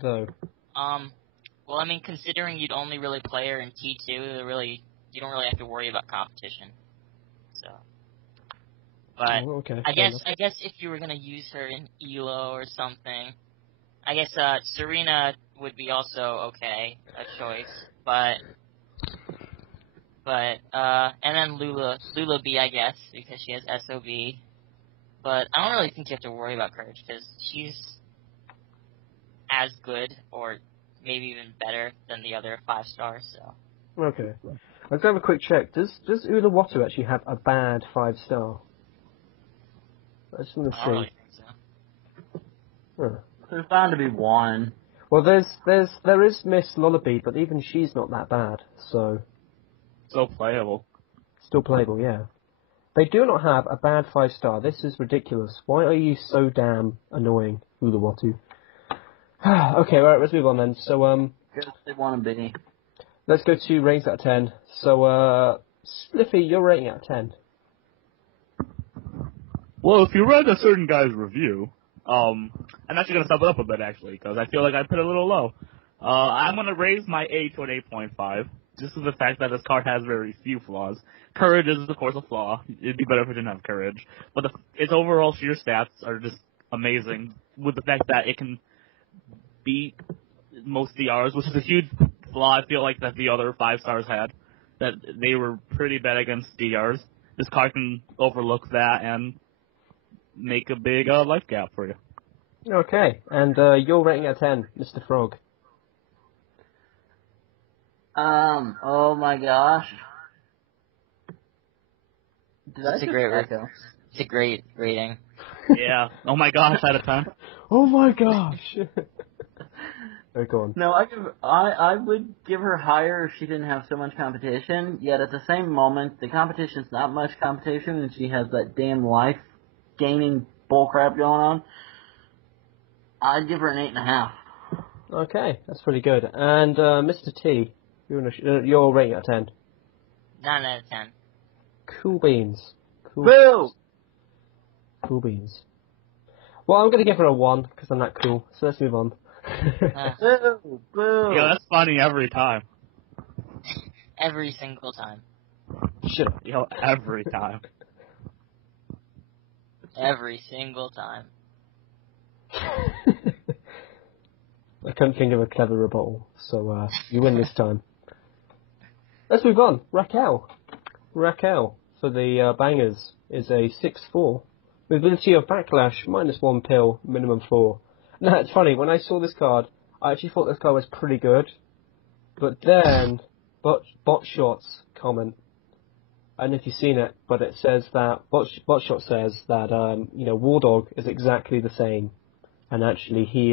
though? Well, I mean, considering you'd only really play her in T2, you don't really have to worry about competition. So, but Oh, okay, I fair guess if you were gonna use her in Elo or something, I guess Serena would be also okay, a choice. But and then Lula B, I guess, because she has SOB. But I don't really think you have to worry about Courage, because she's as good, or maybe even better than the other 5-stars, so. Okay. Let's have a quick check. Does Uluwatu actually have a bad 5-star? I just want to I don't really see. think so. Huh. There's bound to be one. Well, there is Miss Lullaby, but even she's not that bad, so So playable. still playable, yeah. They do not have a bad 5-star. This is ridiculous. Why are you so damn annoying, Uluwatu? Okay, right, let's move on then. So, Because they want to be. let's go to ratings out of 10. So, Sliffy, your rating out of 10. Well, if you read a certain guy's review, I'm actually going to sum it up a bit, actually, because I feel like I put it a little low. I'm going to raise my A to an 8.5, just for the fact that this card has very few flaws. Courage is, of course, a flaw. It'd be better if it didn't have courage. But its overall sheer stats are just amazing, with the fact that it can beat most DRs, which is a huge flaw I feel like that the other 5-stars had, that they were pretty bad against DRs. This card can overlook that and make a big life gap for you. Okay, and your rating out of 10, Mr. Frog. Oh my gosh. Did I It's a just great echo? It's a great rating. Yeah. Oh my gosh, out of 10. Oh my gosh! Oh, go on. No, I would give her higher if she didn't have so much competition, yet at the same moment, the competition's not much competition and she has that damn life gaining bullcrap going on. I'd give her an 8.5. Okay, that's pretty good. And Mr. T, your rating out of 10. 9 out of 10. Cool beans. Boo! Cool beans. Well, I'm going to give her a 1, because I'm that cool, so let's move on. Boo! Boo! Yeah, that's funny every time. Every single time. Shut up. Yo, every time. Every single time. I couldn't think of a clever rebuttal, so you win this time. Let's move on. Raquel, for the bangers, is a 6/4. With ability of backlash, -1 pill, minimum 4. Now, it's funny, when I saw this card, I actually thought this card was pretty good. But then, Botshot's comment, I don't know if you've seen it, but it says that, Botshot says that, War Dog is exactly the same. And actually, he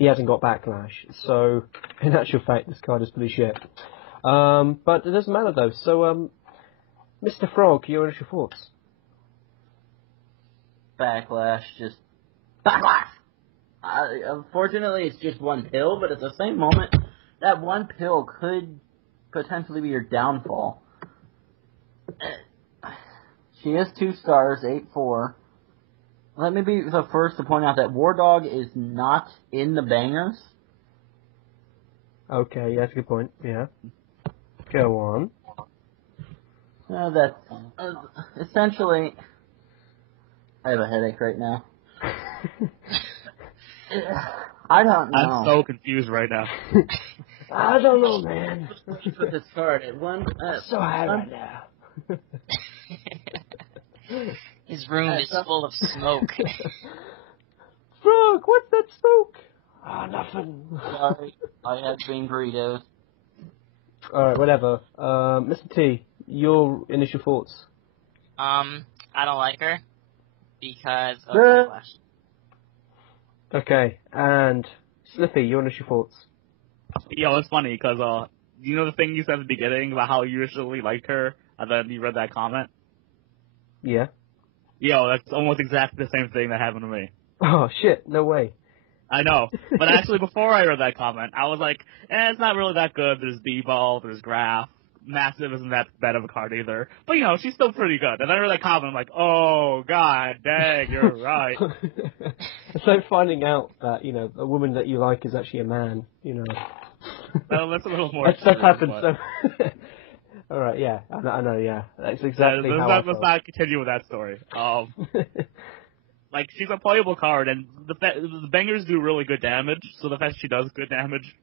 hasn't got backlash. So, in actual fact, this card is pretty shit. But it doesn't matter though. So, Mr. Frog, your initial thoughts? Backlash, just backlash! Unfortunately, it's just one pill, but at the same moment, that one pill could potentially be your downfall. She is 2 stars, 8/4. Let me be the first to point out that War Dog is not in the bangers. Okay, that's a good point, yeah. Go on. That essentially, I have a headache right now. I don't know. I'm so confused right now. I don't know, man. Put this card at one. So high right now. His room is full of smoke. Frog, what's that smoke? Ah, nothing. Sorry, I had bean burritos. Alright, whatever. Mr. T, your initial thoughts? I don't like her because of backlash. Okay, and Slippy, your initial thoughts? Yo, it's funny, because, you know the thing you said at the beginning about how you usually liked her, and then you read that comment? Yeah. Yo, that's almost exactly the same thing that happened to me. Oh, shit, no way. I know. But actually, before I read that comment, I was like, it's not really that good. There's D-Ball, there's Graph. Massive isn't that bad of a card either. But, she's still pretty good. And then I read that comment, I'm like, oh, god dang, you're right. It's like finding out that, a woman that you like is actually a man, Well, that's a little more That true, happens, but... so... Alright, yeah, I know, yeah. That's exactly how I Let's felt. not continue with that story. Like, she's a playable card, and the bangers do really good damage, so the fact she does good damage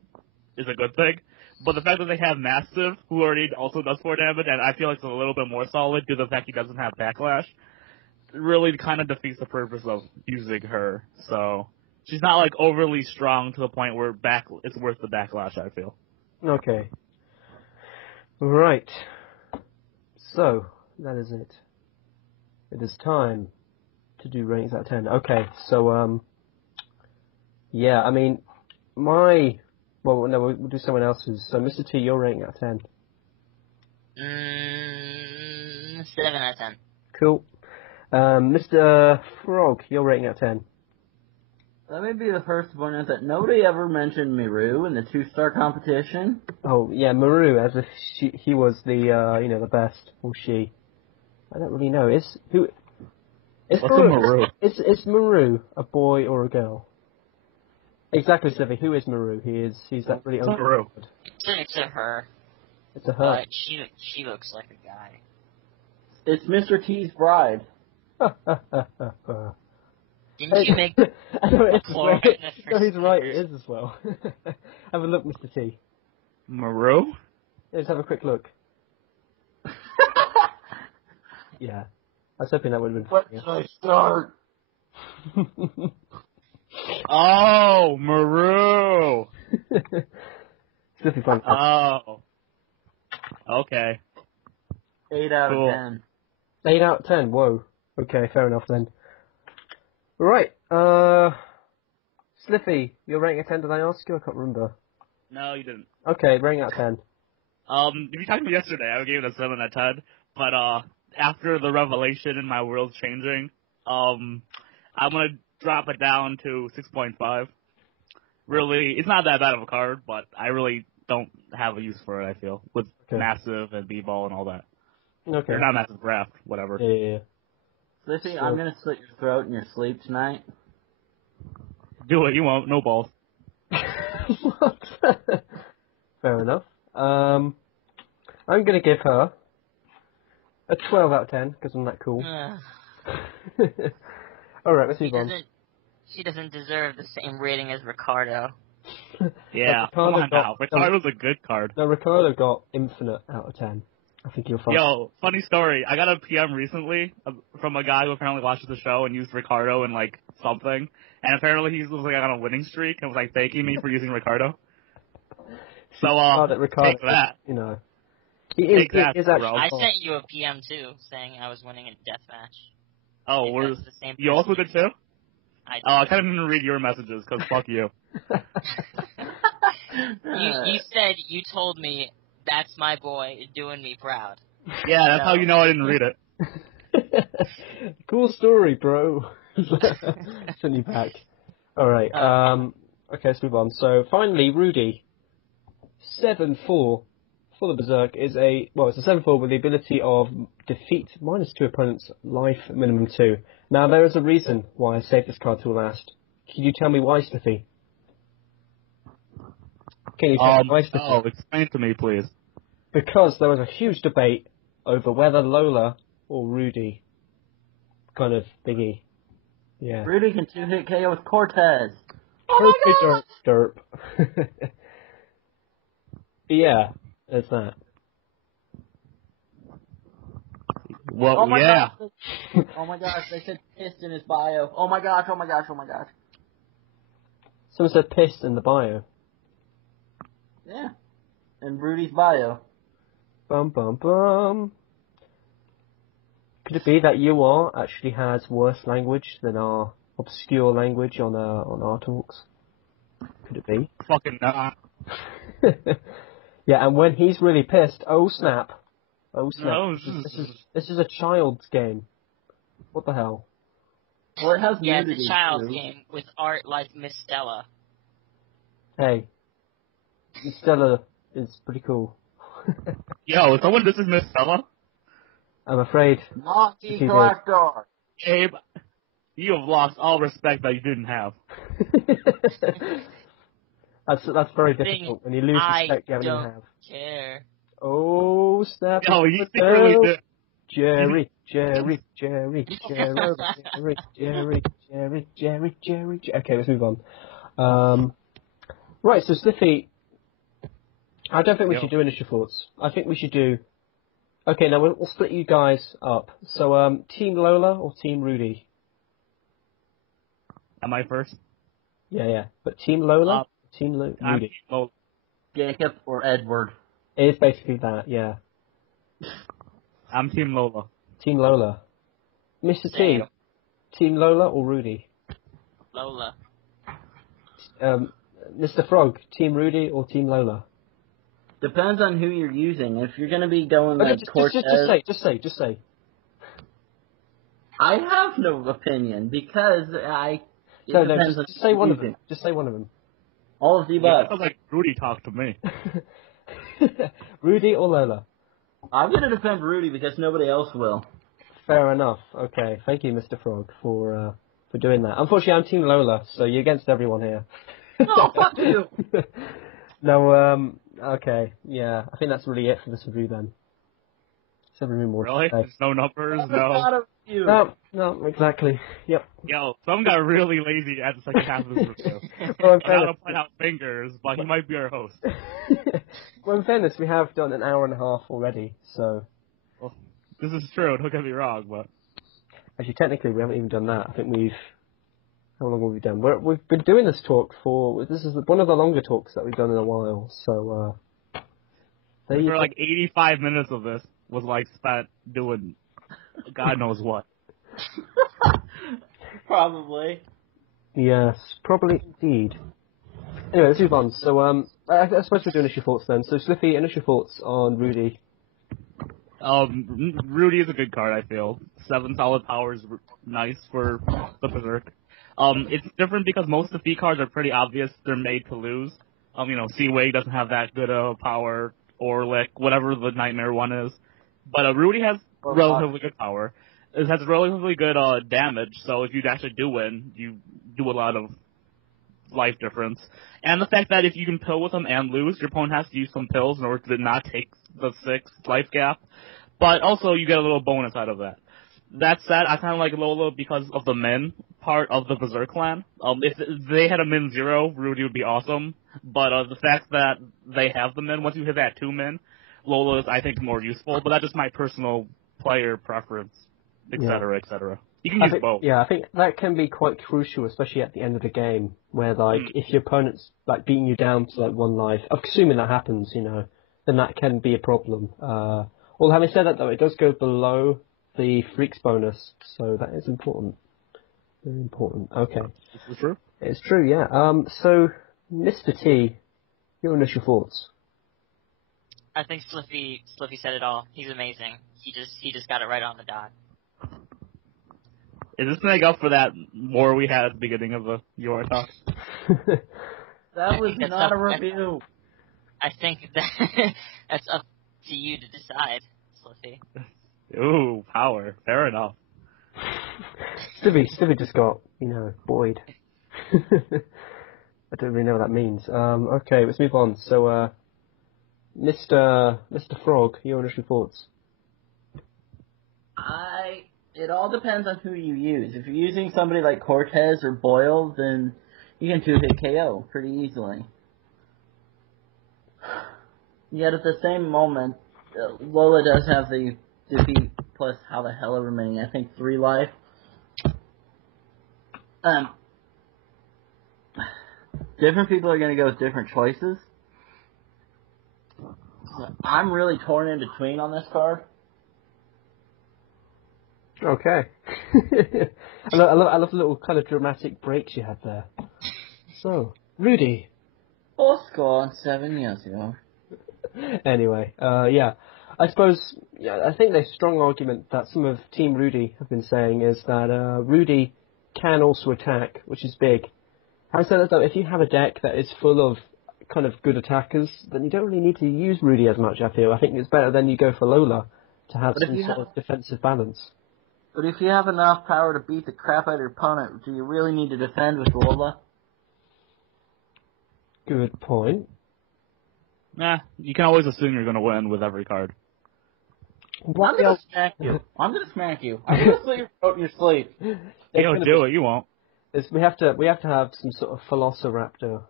is a good thing. But the fact that they have Massive, who already also does 4 damage, and I feel like it's a little bit more solid due to the fact he doesn't have Backlash, really kind of defeats the purpose of using her. So, she's not, like, overly strong to the point where it's worth the Backlash, I feel. Okay. Right. So, that is it. It is time to do ratings out of 10. Okay, so, yeah, I mean, well, no, we'll do someone else's. So, Mr. T, your rating out of 10. 7 out of 10. Cool. Mr. Frog, your rating out of 10. Let me be the first to point out that nobody ever mentioned Miru in the 2-star competition. Oh, yeah, Maru, as if he was the, the best, or she. I don't really know. Is What's a Maru? Is Maru a boy or a girl? Exactly, Slippy. Who is Maru? He's that really What's a Maru? It's a her. It's a her. But she looks like a guy. It's Mr. T's bride. Didn't you make I know it's Florida right. in the No, first he's right. It years? is as well. Have a look, Mr. T. Maru? Let's have a quick look. Yeah. I was hoping that would have been When funny. did I start? Oh, Maru! Slippy fun. Oh. Okay. 8 out Cool. of 10. 8 out of 10. Whoa. Okay, fair enough then. Right. Slippy, your rating of 10, did I ask you? I can't remember. No, you didn't. Okay, rating out of 10. If you talked to me yesterday, I would give it a 7 out of 10. But, after the revelation and my world's changing, I'm gonna drop it down to 6.5. Really, it's not that bad of a card, but I really don't have a use for it, I feel. With Okay. Massive and B-Ball and all that. Okay. Or not Massive, Draft, whatever. Yeah. Slippy, Sure. I'm gonna slit your throat in your sleep tonight. Do it, you won't, no balls. What? Fair enough. I'm gonna give her a 12 out of 10, because I'm that cool. Alright, let's move on. She doesn't deserve the same rating as Ricardo. Yeah, Ricardo come on got- now. Ricardo's a good card. No, Ricardo got infinite out of 10. I think you'll find. Yo, funny story. I got a PM recently from a guy who apparently watches the show and used Ricardo in, like, something. And apparently he was, like, on a winning streak and was, like, thanking me for using Ricardo. So, Ricardo, take that. You know. He is, Take that, he is actually bro. I fun. sent you a PM too, saying I was winning a deathmatch. Oh, If we're, that's the same you also did too? I Oh, I kind of didn't read your messages, because fuck you. you said you told me that's my boy doing me proud. Yeah, that's how you know I didn't read it. Cool story, bro. Send you back. Alright, okay, let's move on. So, finally, Rudy. 7-4 for the Berserk is it's a 7-4 with the ability of defeat -2 opponents, life minimum 2. Now, there is a reason why I saved this card till last. Can you tell me why, Stiffy? Can you tell me why, Stiffy? Oh, explain to me, please. Because there was a huge debate over whether Lola or Rudy kind of thingy. Yeah. Rudy can 2-hit KO with Cortez. Derp, derp. Yeah, there's that. Well, Oh my yeah. gosh. Oh my gosh, they said pissed in his bio. Oh my gosh, oh my gosh, oh my gosh. Someone said pissed in the bio. Yeah. In Rudy's bio. Bum bum bum. Could it be that UR actually has worse language than our obscure language on our talks? Could it be? Fucking nah. Yeah, and when he's really pissed, oh snap. Oh snap. No, This is a child's game. What the hell? Well, it has Yeah, it's nudity, a child's too. game with art like Miss Stella. Hey. Stella is pretty cool. Yo, someone this is Miss Stella? I'm afraid. Monty He did. Collector. Abe, you have lost all respect that you didn't have. That's very The thing difficult. When you lose I respect, you haven't even don't have. care. Oh, snap. Yo, you secretly did. Jerry, Jerry, Jerry, Jerry, Jerry, Jerry, Jerry, Jerry. Okay, let's move on. Right, so Sliffy, I don't think we should do initial thoughts. I think we should do. Okay, now we'll split you guys up. So, Team Lola or Team Rudy? Am I first? Yeah. But Team Lola, Team I'm Rudy. Team Lola. Jacob or Edward. It is basically that, yeah. I'm Team Lola. Team Lola. Mr. T, Same. Team Lola or Rudy? Lola. Mr. Frog, Team Rudy or Team Lola? Depends on who you're using. If you're gonna be going like Cortez, just say. I have no opinion because No, depends on just say one of using. them. Just say one of them. All of the Yeah, above. it sounds like Rudy talked to me. Rudy or Lola? I'm gonna defend Rudy because nobody else will. Fair enough. Okay, thank you, Mr. Frog, for doing that. Unfortunately, I'm Team Lola, so you're against everyone here. No, fuck you! No, okay, yeah, I think that's really it for this review then. So really more to Really? say. There's no numbers, That's no. not a review. No, exactly. Yep. Yo, some got really lazy at the second half of this review. Well, in I'm not fairness, gonna point out fingers, but he might be our host. well, in fairness, we have done an hour and a half already, so This is true, don't get me wrong, but actually, technically, we haven't even done that. I think how long have we done? We've been doing this talk this is one of the longer talks that we've done in a while, so, there you for go. like 85 minutes of this was like spent doing God knows what. Probably. Yes, probably indeed. Anyway, let's move on. So, I suppose we'll do initial thoughts then. So, Sliffy, initial thoughts on Rudy. Rudy is a good card, I feel. 7 solid power is nice for the Berserk. It's different because most defeat cards are pretty obvious. They're made to lose. Seaway doesn't have that good power, or like whatever the Nightmare one is. But Rudy has relatively good power. It has relatively good damage, so if you actually do win, you do a lot of life difference. And the fact that if you can pill with him and lose, your opponent has to use some pills in order to not take the 6 life gap. But also, you get a little bonus out of that. That said, I kind of like Lola because of the min part of the Berserk clan. If they had a min 0, Rudy would be awesome. But the fact that they have the min, once you hit that 2 min, Lola is, I think, more useful. But that's just my personal player preference, etc., etc. You can use both. Yeah, I think that can be quite crucial, especially at the end of the game, where if your opponent's beating you down to 1 life, assuming that happens, then that can be a problem. Well, having said that though, it does go below the Freaks bonus, so that is important. Very important. Okay. Is this true? It's true, yeah. So, Mr. T, your initial thoughts? I think Sliffy said it all. He's amazing. He just got it right on the dot. Is this make up for that war we had at the beginning of the Your talk? That was That's not a up- review. I think that's up to you to decide, Sliffy. Ooh, power. Fair enough. Stevie just got, buoyed. I don't really know what that means. Okay, let's move on. So, Mr. Frog, your initial thoughts? It all depends on who you use. If you're using somebody like Cortez or Boyle, then you can 2-hit KO pretty easily. Yet at the same moment, Lola does have the defeat plus how the hell remaining, I think 3 life. Different people are going to go with different choices. I'm really torn in between on this card. Okay. I love the little kind of dramatic breaks you had there. So, Rudy. Full score 7 years ago. Anyway, yeah. I suppose, I think the strong argument that some of Team Rudy have been saying is that Rudy can also attack, which is big. Having said that though, if you have a deck that is full of kind of good attackers, then you don't really need to use Rudy as much, I feel. I think it's better then you go for Lola to have some sort of defensive balance. But if you have enough power to beat the crap out of your opponent, do you really need to defend with Lola? Good point. Nah, you can always assume you're going to win with every card. I'm gonna smack you. I'm gonna smack you. I'm gonna slit your throat in your sleep. You don't do it, you won't. We have to have some sort of Velociraptor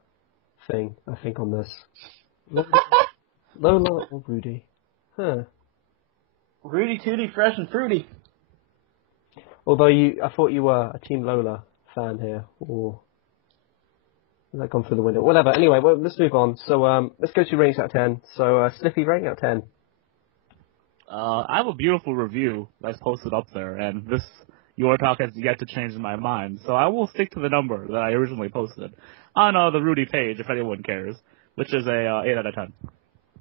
thing, I think, on this. Lola or Rudy? Huh. Rudy Tooty, fresh and fruity. Although I thought you were a Team Lola fan here, or has that gone through the window? Whatever. Anyway, let's move on. So let's go to ratings out of 10. So Sliffy, rating out of 10. I have a beautiful review that's posted up there, and this Your Talk has yet to change my mind, so I will stick to the number that I originally posted on the Rudy page, if anyone cares, which is a 8 out of 10.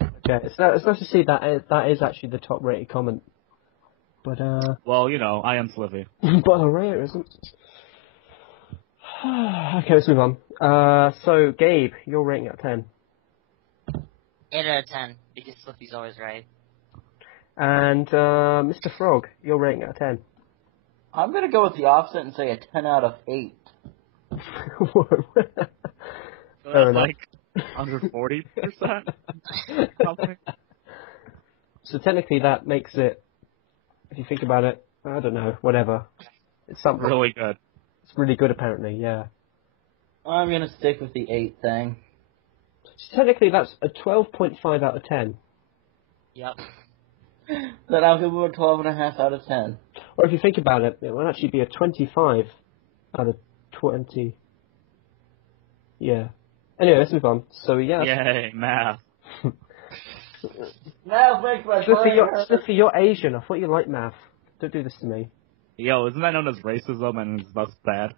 Okay, it's nice to see that is actually the top rated comment. But well, I am Sliffy. but a rare isn't. Okay, let's move on. So, Gabe, your rating out of 10. 8 out of 10, because Slippy's always right. And, Mr. Frog, your rating out of 10. I'm gonna go with the opposite and say a 10 out of 8. Whoa. So Fair that's enough. like 140%. Something. So technically that makes it, if you think about it, I don't know, whatever. It's something. Really good. It's really good apparently, yeah. I'm gonna stick with the 8 thing. So technically that's a 12.5 out of 10. Yep. Then I'll give him a 12.5 out of 10. Or if you think about it, it would actually be a 25 out of 20. Yeah. Anyway, let's move on. So yeah. Yay, math. Now makes my brain hurt. Sliffy, you're Asian. I thought you liked math. Don't do this to me. Yo, isn't that known as racism and that's bad?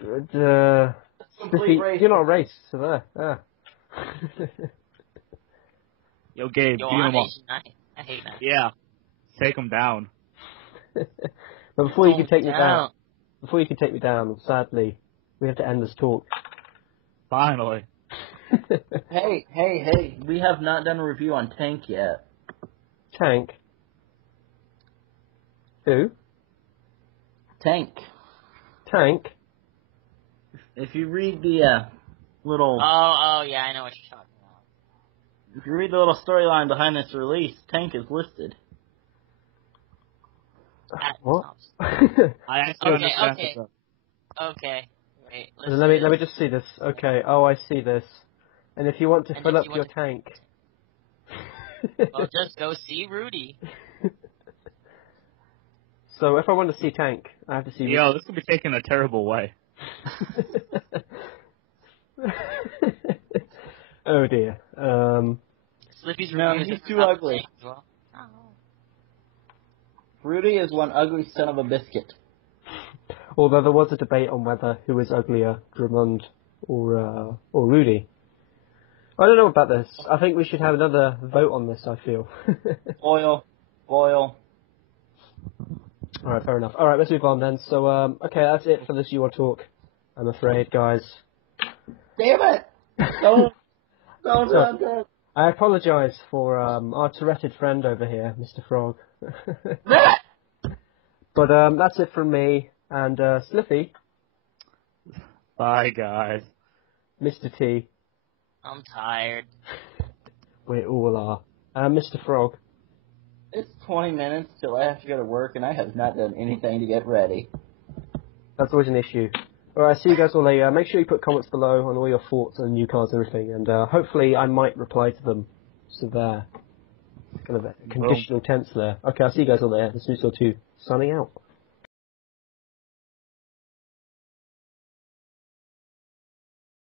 Sliffy, Complete racist. you're not a race, so there. Ah. Yo, Gabe, Yo, beat I'm him up. Asian. I hate that. Yeah. Take him down. But before you can take me Down. down, sadly, we have to end this talk. Finally. Hey, we have not done a review on Tank yet. Tank. Who? Tank. Tank. If you read the little, Oh, yeah, I know what you're talking about. if you read the little storyline behind this release, Tank is listed. What? I actually Okay, understand okay. this. Okay. Wait, let me just see this. Okay. Oh, I see this. And if you want to And fill if up you your want to- tank. Well, just go see Rudy. So if I want to see Tank, I have to see. Yo, this could be taken a terrible way. Oh dear. Slippy's No, review is he's too about ugly. Tank as well. Oh. Rudy is one ugly son of a biscuit. Although there was a debate on whether who is uglier, Drummond or Rudy. I don't know about this. I think we should have another vote on this. I feel. Boyle. All right, fair enough. All right, let's move on then. So, okay, that's it for this You Are Talk. I'm afraid, guys. Damn it! Don't do that. I apologise for our Touretted friend over here, Mr. Frog. But that's it from me and Sliffy, Bye, guys. Mr. T. I'm tired. We all are. And Mr. Frog. It's 20 minutes till I have to go to work, and I have not done anything to get ready. That's always an issue. Alright, see you guys all later. Make sure you put comments below on all your thoughts on new cards and everything, and hopefully I might reply to them. So there. Kind of a conditional tense there. Okay, I'll see you guys all later. This is Musical 2, signing out.